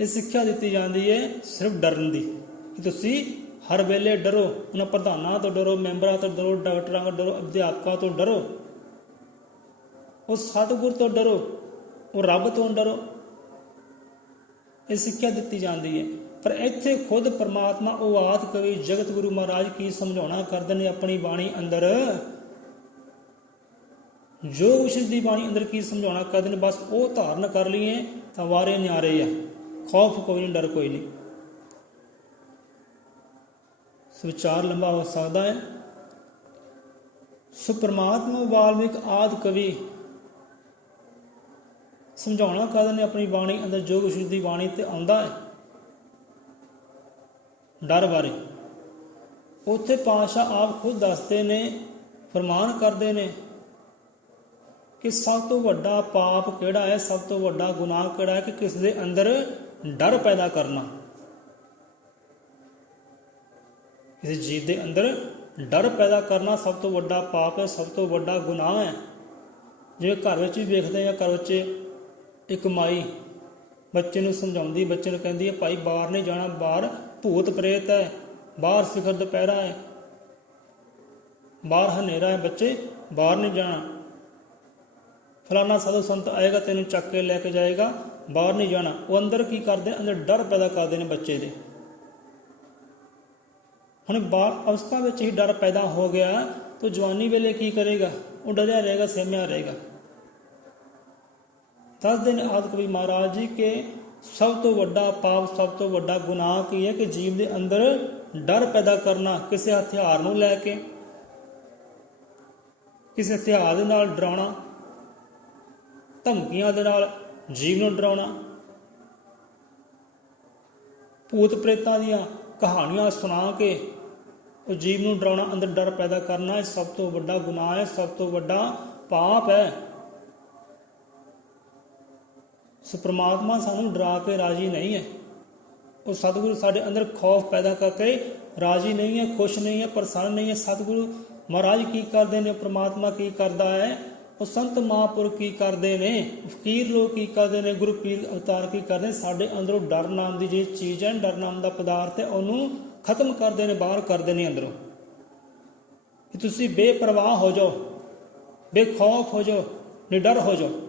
ਇਹ ਸਿੱਖਿਆ ਦਿੱਤੀ ਜਾਂਦੀ ਹੈ ਸਿਰਫ ਡਰਨ ਦੀ, ਕਿ ਤੁਸੀਂ ਹਰ ਵੇਲੇ ਡਰੋ। ਉਹਨਾਂ ਪ੍ਰਧਾਨਾਂ ਤੋਂ ਡਰੋ, ਮੈਂਬਰਾਂ ਤੋਂ ਡਰੋ, ਡਾਕਟਰਾਂ ਤੋਂ ਡਰੋ, ਅਧਿਆਪਕਾਂ ਤੋਂ ਡਰੋ, ਉਹ ਸਤਿਗੁਰ ਤੋਂ ਡਰੋ, ਉਹ ਰੱਬ ਤੋਂ ਡਰੋ। ਇਹ ਸਿੱਖਿਆ ਦਿੱਤੀ ਜਾਂਦੀ ਹੈ। ਪਰ ਇੱਥੇ ਖੁਦ ਪਰਮਾਤਮਾ ਉਹ ਆਦਿ ਕਵੀ ਜਗਤ ਗੁਰੂ ਮਹਾਰਾਜ ਕੀ ਸਮਝਾਉਣਾ ਕਰਦੇ ਨੇ ਆਪਣੀ ਬਾਣੀ ਅੰਦਰ ਜੋ ਉਸ ਦੀ ਬਾਣੀ ਅੰਦਰ ਕੀ ਸਮਝਾਉਣਾ ਕਰਦੇ ਨੇ, ਬਸ ਉਹ ਧਾਰਨ ਕਰ ਲਈਏ ਤਾਂ ਵਾਰੇ ਨਿਆਰੇ ਆ। ਖੌਫ ਕੋਈ ਨਹੀਂ, ਡਰ ਕੋਈ ਨਹੀਂ। ਸੋ ਵਿਚਾਰ ਲੰਬਾ ਹੋ ਸਕਦਾ ਹੈ। ਸੋ ਪ੍ਰਮਾਤਮਾ ਵਾਲਮੀਕ ਆਦਿ ਕਵੀ ਸਮਝਾਉਣਾ ਕਰਦੇ ਨੇ ਆਪਣੀ ਬਾਣੀ ਅੰਦਰ, ਜੋ ਕੁਛ ਦੀ ਬਾਣੀ ਤੇ ਆਉਂਦਾ ਹੈ ਡਰ ਬਾਰੇ। ਉੱਥੇ ਪਾਤਸ਼ਾਹ ਆਪ ਖੁਦ ਦੱਸਦੇ ਨੇ, ਫਰਮਾਨ ਕਰਦੇ ਨੇ ਕਿ ਸਭ ਤੋਂ ਵੱਡਾ ਪਾਪ ਕਿਹੜਾ ਹੈ, ਸਭ ਤੋਂ ਵੱਡਾ ਗੁਨਾਹ ਕਿਹੜਾ ਹੈ, ਕਿ ਕਿਸੇ ਦੇ ਅੰਦਰ ਡਰ ਪੈਦਾ ਕਰਨਾ। ਕਿਸੇ ਜੀਵ ਦੇ ਅੰਦਰ ਡਰ ਪੈਦਾ ਕਰਨਾ ਸਭ ਤੋਂ ਵੱਡਾ ਪਾਪ ਹੈ, ਸਭ ਤੋਂ ਵੱਡਾ ਗੁਨਾਹ ਹੈ। ਜਿਵੇਂ ਘਰ ਵਿੱਚ ਵੀ ਵੇਖਦੇ ਹਾਂ, ਘਰ ਵਿੱਚ ਇੱਕ ਮਾਈ ਬੱਚੇ ਨੂੰ ਸਮਝਾਉਂਦੀ, ਬੱਚੇ ਨੂੰ ਕਹਿੰਦੀ ਹੈ ਭਾਈ ਬਾਹਰ ਨਹੀਂ ਜਾਣਾ, ਬਾਹਰ ਭੂਤ ਪ੍ਰੇਤ ਹੈ, ਬਾਹਰ ਸਿਖਰ ਦੁਪਹਿਰਾ ਹੈ, ਬਾਹਰ ਹਨੇਰਾ ਹੈ, ਬੱਚੇ ਬਾਹਰ ਨਹੀਂ ਜਾਣਾ। ਫਲਾਣਾ ਸਾਧੂ ਸੰਤ ਆਏਗਾ, ਤੈਨੂੰ ਚੱਕ ਕੇ ਲੈ ਕੇ ਜਾਏਗਾ, ਬਾਹਰ ਨਹੀਂ ਜਾਣਾ। ਉਹ ਅੰਦਰ ਕੀ ਕਰਦੇ, ਅੰਦਰ ਡਰ ਪੈਦਾ ਕਰਦੇ ਨੇ ਬੱਚੇ ਦੇ। ਹੁਣ ਬਾਲ ਅਵਸਥਾ ਵਿੱਚ ਹੀ ਡਰ ਪੈਦਾ ਹੋ ਗਿਆ ਤਾਂ ਜਵਾਨੀ ਵੇਲੇ ਕੀ ਕਰੇਗਾ, ਉਹ ਡਰਿਆ ਰਹੇਗਾ, ਸਹਿਮਿਆ ਰਹੇਗਾ। ਦੱਸਦੇ ਨੇ ਆਦਿ ਕਵੀ ਮਹਾਰਾਜ ਜੀ ਕਿ ਸਭ ਤੋਂ ਵੱਡਾ ਪਾਪ, ਸਭ ਤੋਂ ਵੱਡਾ ਗੁਨਾਹ ਕੀ ਹੈ, ਕਿ ਜੀਵ ਦੇ ਅੰਦਰ ਡਰ ਪੈਦਾ ਕਰਨਾ। ਕਿਸੇ ਹਥਿਆਰ ਨੂੰ ਲੈ ਕੇ, ਕਿਸੇ ਹਥਿਆਰ ਦੇ ਨਾਲ ਡਰਾਉਣਾ, ਧਮਕੀਆਂ ਦੇ ਨਾਲ ਜੀਵ ਨੂੰ ਡਰਾਉਣਾ, ਭੂਤ ਪ੍ਰੇਤਾਂ ਦੀਆਂ ਕਹਾਣੀਆਂ ਸੁਣਾ ਕੇ ਉਹ ਜੀਵ ਨੂੰ ਡਰਾਉਣਾ, ਅੰਦਰ ਡਰ ਪੈਦਾ ਕਰਨਾ, ਇਹ ਸਭ ਤੋਂ ਵੱਡਾ ਗੁਨਾਹ ਹੈ, ਸਭ ਤੋਂ ਵੱਡਾ ਪਾਪ ਹੈ। ਸੋ ਪ੍ਰਮਾਤਮਾ ਸਾਨੂੰ ਡਰਾ ਕੇ ਰਾਜੀ ਨਹੀਂ ਹੈ। ਉਹ ਸਤਿਗੁਰੂ ਸਾਡੇ ਅੰਦਰ ਖੌਫ ਪੈਦਾ ਕਰਕੇ ਰਾਜੀ ਨਹੀਂ ਹੈ, ਖੁਸ਼ ਨਹੀਂ ਹੈ, ਪ੍ਰਸੰਨ ਨਹੀਂ ਹੈ। ਸਤਿਗੁਰੂ ਮਹਾਰਾਜ ਕੀ ਕਰਦੇ ਨੇ, ਪ੍ਰਮਾਤਮਾ ਕੀ ਕਰਦਾ ਹੈ, ਉਹ ਸੰਤ ਮਹਾਂਪੁਰਖ ਕੀ ਕਰਦੇ ਨੇ, ਫਕੀਰ ਲੋਕ ਕੀ ਕਰਦੇ ਨੇ, ਗੁਰੂ ਪੀਰ ਅਵਤਾਰ ਕੀ ਕਰਦੇ ਨੇ, ਸਾਡੇ ਅੰਦਰੋਂ ਡਰ ਨਾਮ ਦੀ ਜਿਹੜੀ ਚੀਜ਼ ਹੈ, ਡਰ ਨਾਮ ਦਾ ਪਦਾਰਥ ਹੈ, ਉਹਨੂੰ ਖਤਮ ਕਰਦੇ ਨੇ, ਬਾਹਰ ਕਰਦੇ ਨੇ ਅੰਦਰੋਂ। ਕਿ ਤੁਸੀਂ ਬੇਪਰਵਾਹ ਹੋ ਜਾਓ, ਬੇਖੌਫ ਹੋ ਜਾਓ, ਨਿਡਰ ਹੋ ਜਾਓ।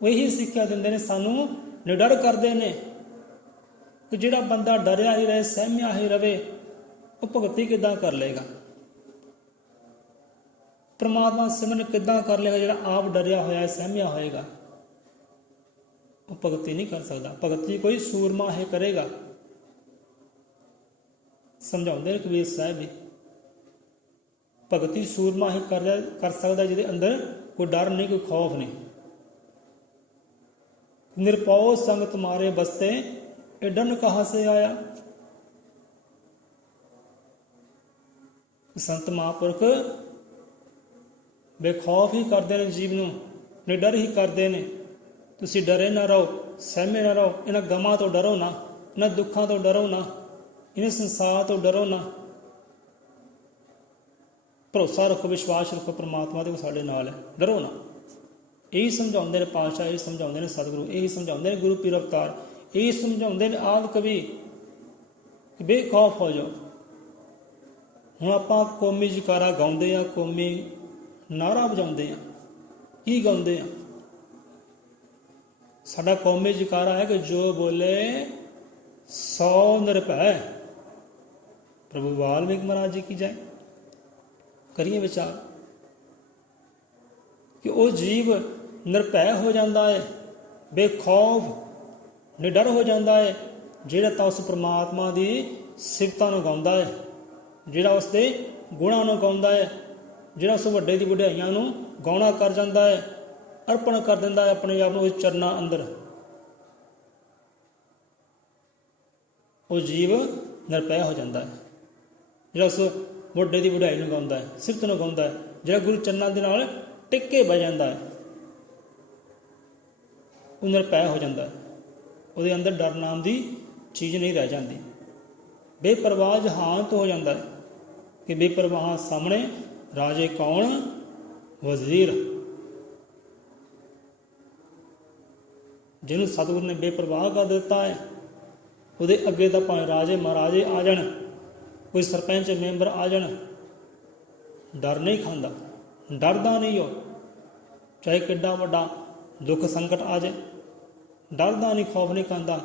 ਉਹ ਇਹੀ ਸਿੱਖਿਆ ਦਿੰਦੇ ਨੇ ਸਾਨੂੰ, ਨਿਡਰ ਕਰਦੇ ਨੇ ਕਿ ਜਿਹੜਾ ਬੰਦਾ ਡਰਿਆ ਹੀ ਰਹੇ, ਸਹਿਮਿਆ ਹੀ ਰਵੇ, ਉਹ ਭਗਤੀ ਕਿੱਦਾਂ ਕਰ ਲਏਗਾ, ਪ੍ਰਮਾਤਮਾ ਸਿਮਰਨ ਕਿੱਦਾਂ ਕਰ ਲਏਗਾ। ਜਿਹੜਾ ਆਪ ਡਰਿਆ ਹੋਇਆ ਹੈ, ਸਹਿਮਿਆ ਹੋਏਗਾ, ਉਹ ਭਗਤੀ ਨਹੀਂ ਕਰ ਸਕਦਾ। ਭਗਤੀ ਕੋਈ ਸੂਰਮਾ ਹੀ ਕਰੇਗਾ। ਸਮਝਾਉਂਦੇ ਨੇ ਕਬੀਰ ਸਾਹਿਬ ਵੀ, ਭਗਤੀ ਸੂਰਮਾ ਹੀ ਕਰ ਸਕਦਾ ਜਿਹਦੇ ਅੰਦਰ ਕੋਈ ਡਰ ਨਹੀਂ, ਕੋਈ ਖੌਫ ਨਹੀਂ। ਨਿਰਪਉ ਸੰਗ ਤੁਮਾਰੇ ਬਸਤੇ, ਇਹ ਡਰ ਕਹਾਂ ਸੇ ਆਇਆ। ਸੰਤ ਮਹਾਂਪੁਰਖ ਬੇਖੌਫ ਹੀ ਕਰਦੇ ਨੇ ਜੀਵ ਨੂੰ, ਨਿਡਰ ਹੀ ਕਰਦੇ ਨੇ। ਤੁਸੀਂ ਡਰੇ ਨਾ ਰਹੋ, ਸਹਿਮੇ ਨਾ ਰਹੋ। ਇਹਨਾਂ ਗਮਾਂ ਤੋਂ ਡਰੋ ਨਾ, ਇਹਨਾਂ ਦੁੱਖਾਂ ਤੋਂ ਡਰੋ ਨਾ, ਇਹਨਾਂ ਸੰਸਾਰ ਤੋਂ ਡਰੋ ਨਾ। ਭਰੋਸਾ ਰੱਖੋ, ਵਿਸ਼ਵਾਸ ਰੱਖੋ ਪ੍ਰਮਾਤਮਾ ਦੇ, ਉਹ ਸਾਡੇ ਨਾਲ ਹੈ, ਡਰੋ ਨਾ। ਇਹੀ ਸਮਝਾਉਂਦੇ ਨੇ ਪਾਤਸ਼ਾਹ, ਇਹੀ ਸਮਝਾਉਂਦੇ ਨੇ ਸਤਿਗੁਰੂ, ਇਹੀ ਸਮਝਾਉਂਦੇ ਨੇ ਗੁਰੂ ਪੀਰ ਅਵਤਾਰ, ਇਹੀ ਸਮਝਾਉਂਦੇ ਨੇ ਆਦਿ ਕਵੀ, ਬੇਖੌਫ ਹੋ ਜਾਓ। ਹੁਣ ਆਪਾਂ ਕੌਮੀ ਜਕਾਰਾ ਗਾਉਂਦੇ ਆ, ਕੌਮੀ ਨਾਅਰਾ ਵਜਾਉਂਦੇ ਆ, ਕੀ ਗਾਉਂਦੇ ਆ? ਸਾਡਾ ਕੌਮੀ ਜਕਾਰਾ ਹੈ ਕਿ ਜੋ ਬੋਲੇ 100 ਨਿਰਭੈ। ਪ੍ਰਭੂ ਵਾਲਮੀਕ ਮਹਾਰਾਜ ਜੀ ਕੀ ਜੈ। ਕਰੀਏ ਵਿਚਾਰ ਕਿ ਉਹ ਜੀਵ ਨਿਰਭੈ ਹੋ ਜਾਂਦਾ ਹੈ, ਬੇਖੌਫ ਨਿਡਰ ਹੋ ਜਾਂਦਾ ਹੈ, ਜਿਹੜਾ ਤਾਂ ਉਸ ਪ੍ਰਮਾਤਮਾ ਦੀ ਸਿਫਤਾਂ ਨੂੰ ਗਾਉਂਦਾ ਹੈ, ਜਿਹੜਾ ਉਸ ਦੇ ਗੁਣਾਂ ਨੂੰ ਗਾਉਂਦਾ ਹੈ, ਜਿਹੜਾ ਉਸ ਵੱਡੇ ਦੀ ਵਡਿਆਈਆਂ ਨੂੰ ਗਾਉਣਾ ਕਰ ਜਾਂਦਾ ਹੈ, ਅਰਪਣ ਕਰ ਦਿੰਦਾ ਹੈ ਆਪਣੇ ਆਪ ਨੂੰ ਉਸ ਚਰਨਾਂ ਅੰਦਰ। ਉਹ ਜੀਵ ਨਿਰਭੈ ਹੋ ਜਾਂਦਾ ਹੈ, ਜਿਹੜਾ ਉਸ ਵੱਡੇ ਦੀ ਵਡਿਆਈ ਨੂੰ ਗਾਉਂਦਾ ਹੈ, ਸਿਫਤ ਨੂੰ ਗਾਉਂਦਾ ਹੈ, ਜਿਹੜਾ ਗੁਰੂ ਚਰਨਾਂ ਦੇ ਨਾਲ ਟਿਕ ਕੇ ਬਹਿ ਜਾਂਦਾ ਹੈ, ਉਹ ਨਿਰਭੈ ਹੋ ਜਾਂਦਾ ਹੈ। ਉਹਦੇ ਅੰਦਰ ਡਰ ਨਾਮ ਦੀ ਚੀਜ਼ ਨਹੀਂ ਰਹਿ ਜਾਂਦੀ। ਬੇਪਰਵਾਹ ਜਹਾਨਤ ਹੋ ਜਾਂਦਾ ਹੈ ਕਿ ਬੇਪਰਵਾਹ ਸਾਹਮਣੇ ਰਾਜੇ ਕੌਣ, ਵਜ਼ੀਰ। ਜਿਹਨੂੰ ਸਤਿਗੁਰੂ ਨੇ ਬੇਪਰਵਾਹ ਕਰ ਦਿੱਤਾ ਹੈ, ਉਹਦੇ ਅੱਗੇ ਤਾਂ ਭਾਵੇਂ ਰਾਜੇ ਮਹਾਰਾਜੇ ਆ ਜਾਣ, ਕੋਈ ਸਰਪੰਚ ਮੈਂਬਰ ਆ ਜਾਣ, ਡਰ ਨਹੀਂ ਖਾਂਦਾ, ਡਰਦਾ ਨਹੀਂ ਉਹ। ਚਾਹੇ ਕਿੱਡਾ ਵੱਡਾ ਦੁੱਖ ਸੰਕਟ ਆ ਜਾਏ, ਡਰਦਾ ਨਹੀਂ, ਖੌਫ ਨਹੀਂ ਖਾਂਦਾ,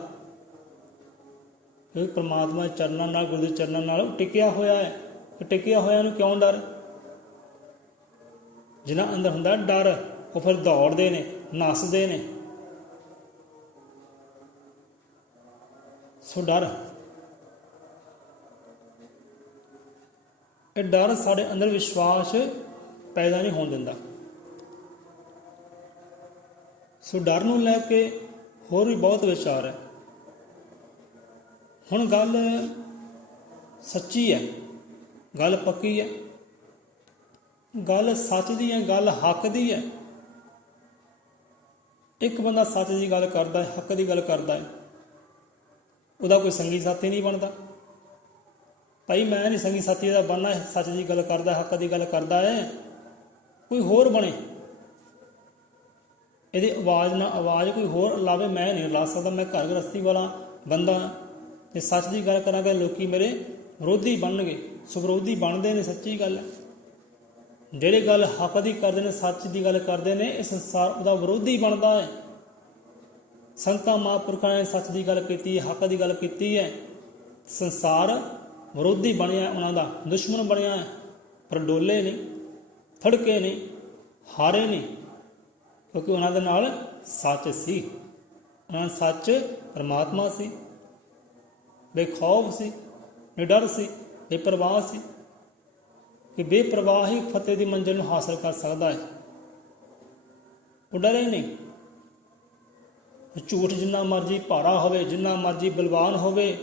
ਕਿਉਂਕਿ ਪ੍ਰਮਾਤਮਾ ਚਰਨਾਂ ਨਾਲ, ਗੁਰੂ ਦੇ ਚਰਨਾਂ ਨਾਲ ਟਿਕਿਆ ਹੋਇਆ ਹੈ। ਟਿਕਿਆ ਹੋਇਆ ਨੂੰ ਕਿਉਂ ਡਰ? ਜਿਨ੍ਹਾਂ ਅੰਦਰ ਹੁੰਦਾ ਡਰ, ਉਹ ਫਿਰ ਦੌੜਦੇ ਨੇ, ਨੱਸਦੇ ਨੇ। ਸੋ ਡਰ, ਇਹ ਡਰ ਸਾਡੇ ਅੰਦਰ ਵਿਸ਼ਵਾਸ ਪੈਦਾ ਨਹੀਂ ਹੋਣ ਦਿੰਦਾ। ਸੋ ਡਰ ਨੂੰ ਲੈ ਕੇ ਹੋਰ ਵੀ ਬਹੁਤ ਵਿਚਾਰ ਹੈ। ਹੁਣ ਗੱਲ ਸੱਚੀ ਹੈ, ਗੱਲ ਪੱਕੀ ਹੈ, ਗੱਲ ਸੱਚ ਦੀ ਹੈ, ਗੱਲ ਹੱਕ ਦੀ ਹੈ। ਇੱਕ ਬੰਦਾ ਸੱਚ ਦੀ ਗੱਲ ਕਰਦਾ ਹੈ, ਹੱਕ ਦੀ ਗੱਲ ਕਰਦਾ ਹੈ, ਉਹਦਾ ਕੋਈ ਸੰਗੀ ਸਾਥੀ ਨਹੀਂ ਬਣਦਾ। ਭਾਈ ਮੈਂ ਨਹੀਂ ਸੰਗੀ ਸਾਥੀ ਦਾ ਬਣਨਾ, ਸੱਚ ਦੀ ਗੱਲ ਕਰਦਾ, ਹੱਕ ਦੀ ਗੱਲ ਕਰਦਾ ਹੈ, ਕੋਈ ਹੋਰ ਬਣੇ। ਇਹਦੀ ਆਵਾਜ਼ ਨਾਲ ਆਵਾਜ਼ ਕੋਈ ਹੋਰ ਲਾਵੇ, ਮੈਂ ਨਹੀਂ ਲਾ ਸਕਦਾ। ਮੈਂ ਘਰ ਗ੍ਰਸਤੀ ਵਾਲਾ ਬੰਦਾ, ਜੇ ਸੱਚ ਦੀ ਗੱਲ ਕਰਾਂਗੇ ਲੋਕੀ ਮੇਰੇ ਵਿਰੋਧੀ ਬਣਨਗੇ। ਸੋ ਵਿਰੋਧੀ ਬਣਦੇ ਨੇ, ਸੱਚੀ ਗੱਲ ਹੈ। ਜਿਹੜੇ ਗੱਲ ਹੱਕ ਦੀ ਕਰਦੇ ਨੇ, ਸੱਚ ਦੀ ਗੱਲ ਕਰਦੇ ਨੇ, ਇਹ ਸੰਸਾਰ ਉਹਦਾ ਵਿਰੋਧੀ ਬਣਦਾ ਹੈ। ਸੰਤਾਂ ਮਹਾਂਪੁਰਖਾਂ ਨੇ ਸੱਚ ਦੀ ਗੱਲ ਕੀਤੀ, ਹੱਕ ਦੀ ਗੱਲ ਕੀਤੀ ਹੈ, ਸੰਸਾਰ ਵਿਰੋਧੀ ਬਣਿਆ, ਉਹਨਾਂ ਦਾ ਦੁਸ਼ਮਣ ਬਣਿਆ ਹੈ। ਪਰ ਡੋਲੇ ਨਹੀਂ, ਥੜਕੇ ਨਹੀਂ, ਹਾਰੇ ਨਹੀਂ, ਕਿਉਂਕਿ ਉਹਨਾਂ ਦੇ ਨਾਲ ਸੱਚ ਸੀ। ਉਹਨਾਂ ਦਾ ਸੱਚ ਪਰਮਾਤਮਾ ਸੀ। ਬੇਖੌਫ ਸੀ, ਨਿਡਰ ਸੀ, ਬੇਪਰਵਾਹ ਸੀ, ਕਿ ਬੇਪਰਵਾਹ ਹੀ ਫਤਿਹ ਦੀ ਮੰਜ਼ਿਲ ਨੂੰ ਹਾਸਲ ਕਰ ਸਕਦਾ ਹੈ। ਉਹ ਡਰੇ ਨਹੀਂ। ਝੂਠ ਜਿੰਨਾ ਮਰਜ਼ੀ ਭਾਰਾ ਹੋਵੇ, ਜਿੰਨਾ ਮਰਜ਼ੀ ਬਲਵਾਨ ਹੋਵੇ,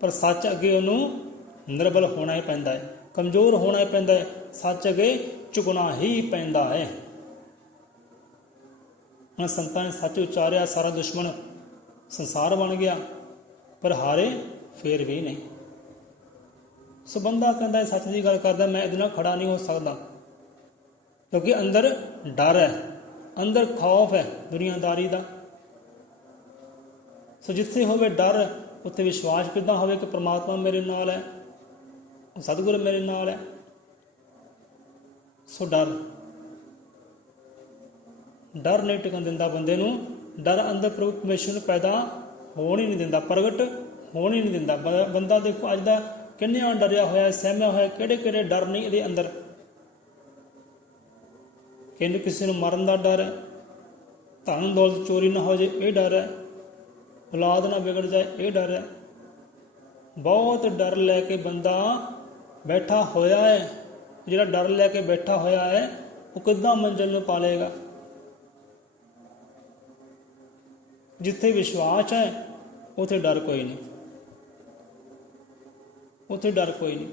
ਪਰ ਸੱਚ ਅੱਗੇ ਉਹਨੂੰ ਨਿਰਬਲ ਹੋਣਾ ਹੀ ਪੈਂਦਾ ਹੈ, ਕਮਜ਼ੋਰ ਹੋਣਾ ਹੀ ਪੈਂਦਾ ਹੈ। ਸੱਚ ਅੱਗੇ ਝੁਕਣਾ ਹੀ ਪੈਂਦਾ ਹੈ। ਹੁਣ ਸੰਤਾਂ ਨੇ ਸੱਚ ਉਚਾਰਿਆ, ਸਾਰਾ ਦੁਸ਼ਮਣ ਸੰਸਾਰ ਬਣ ਗਿਆ, ਪਰ ਹਾਰੇ ਫੇਰ ਵੀ ਨਹੀਂ। ਸੋ ਬੰਦਾ ਕਹਿੰਦਾ ਸੱਚ ਦੀ ਗੱਲ ਕਰਦਾ, ਮੈਂ ਇਹਦੇ ਨਾਲ ਖੜਾ ਨਹੀਂ ਹੋ ਸਕਦਾ, ਕਿਉਂਕਿ ਅੰਦਰ ਡਰ ਹੈ, ਅੰਦਰ ਖੌਫ ਹੈ ਦੁਨੀਆਦਾਰੀ ਦਾ। ਸੋ ਜਿੱਥੇ ਹੋਵੇ ਡਰ, ਉੱਥੇ ਵਿਸ਼ਵਾਸ ਕਿੱਦਾਂ ਹੋਵੇ ਕਿ ਪਰਮਾਤਮਾ ਮੇਰੇ ਨਾਲ ਹੈ, ਸਤਿਗੁਰ ਮੇਰੇ ਨਾਲ ਹੈ। ਸੋ ਡਰ ਨਹੀਂ ਟਿਕਣ ਦਿੰਦਾ ਬੰਦੇ ਨੂੰ। ਡਰ ਅੰਦਰ ਪ੍ਰਭੂ ਪਰਮੇਸ਼ਰ ਨੂੰ ਪੈਦਾ ਹੋਣ ਹੀ ਨਹੀਂ ਦਿੰਦਾ, ਪ੍ਰਗਟ ਹੋਣ ਹੀ ਨਹੀਂ ਦਿੰਦਾ। ਬੰਦਾ ਦੇਖੋ ਅੱਜ ਦਾ ਕਿੰਨਿਆਂ ਡਰਿਆ ਹੋਇਆ, ਸਹਿਮਿਆ ਹੋਇਆ, ਕਿਹੜੇ ਕਿਹੜੇ ਡਰ ਨਹੀਂ ਇਹਦੇ ਅੰਦਰ। ਕਹਿੰਦੇ ਕਿਸੇ ਨੂੰ ਮਰਨ ਦਾ ਡਰ ਹੈ, ਧਨ ਦੌਲਤ ਚੋਰੀ ਨਾ ਹੋ ਜਾਏ ਇਹ ਡਰ ਹੈ, ਔਲਾਦ ਨਾ ਵਿਗੜ ਜਾਏ ਇਹ ਡਰ ਹੈ। ਬਹੁਤ ਡਰ ਲੈ ਕੇ ਬੰਦਾ ਬੈਠਾ ਹੋਇਆ ਹੈ। ਜਿਹੜਾ ਡਰ ਲੈ ਕੇ ਬੈਠਾ ਹੋਇਆ ਹੈ, ਉਹ ਕਿੱਦਾਂ ਮੰਜ਼ਿਲ ਨੂੰ ਪਾਲੇਗਾ। ਜਿੱਥੇ ਵਿਸ਼ਵਾਸ ਹੈ ਉੱਥੇ ਡਰ ਕੋਈ ਨਹੀਂ, ਉੱਥੇ ਡਰ ਕੋਈ ਨਹੀਂ।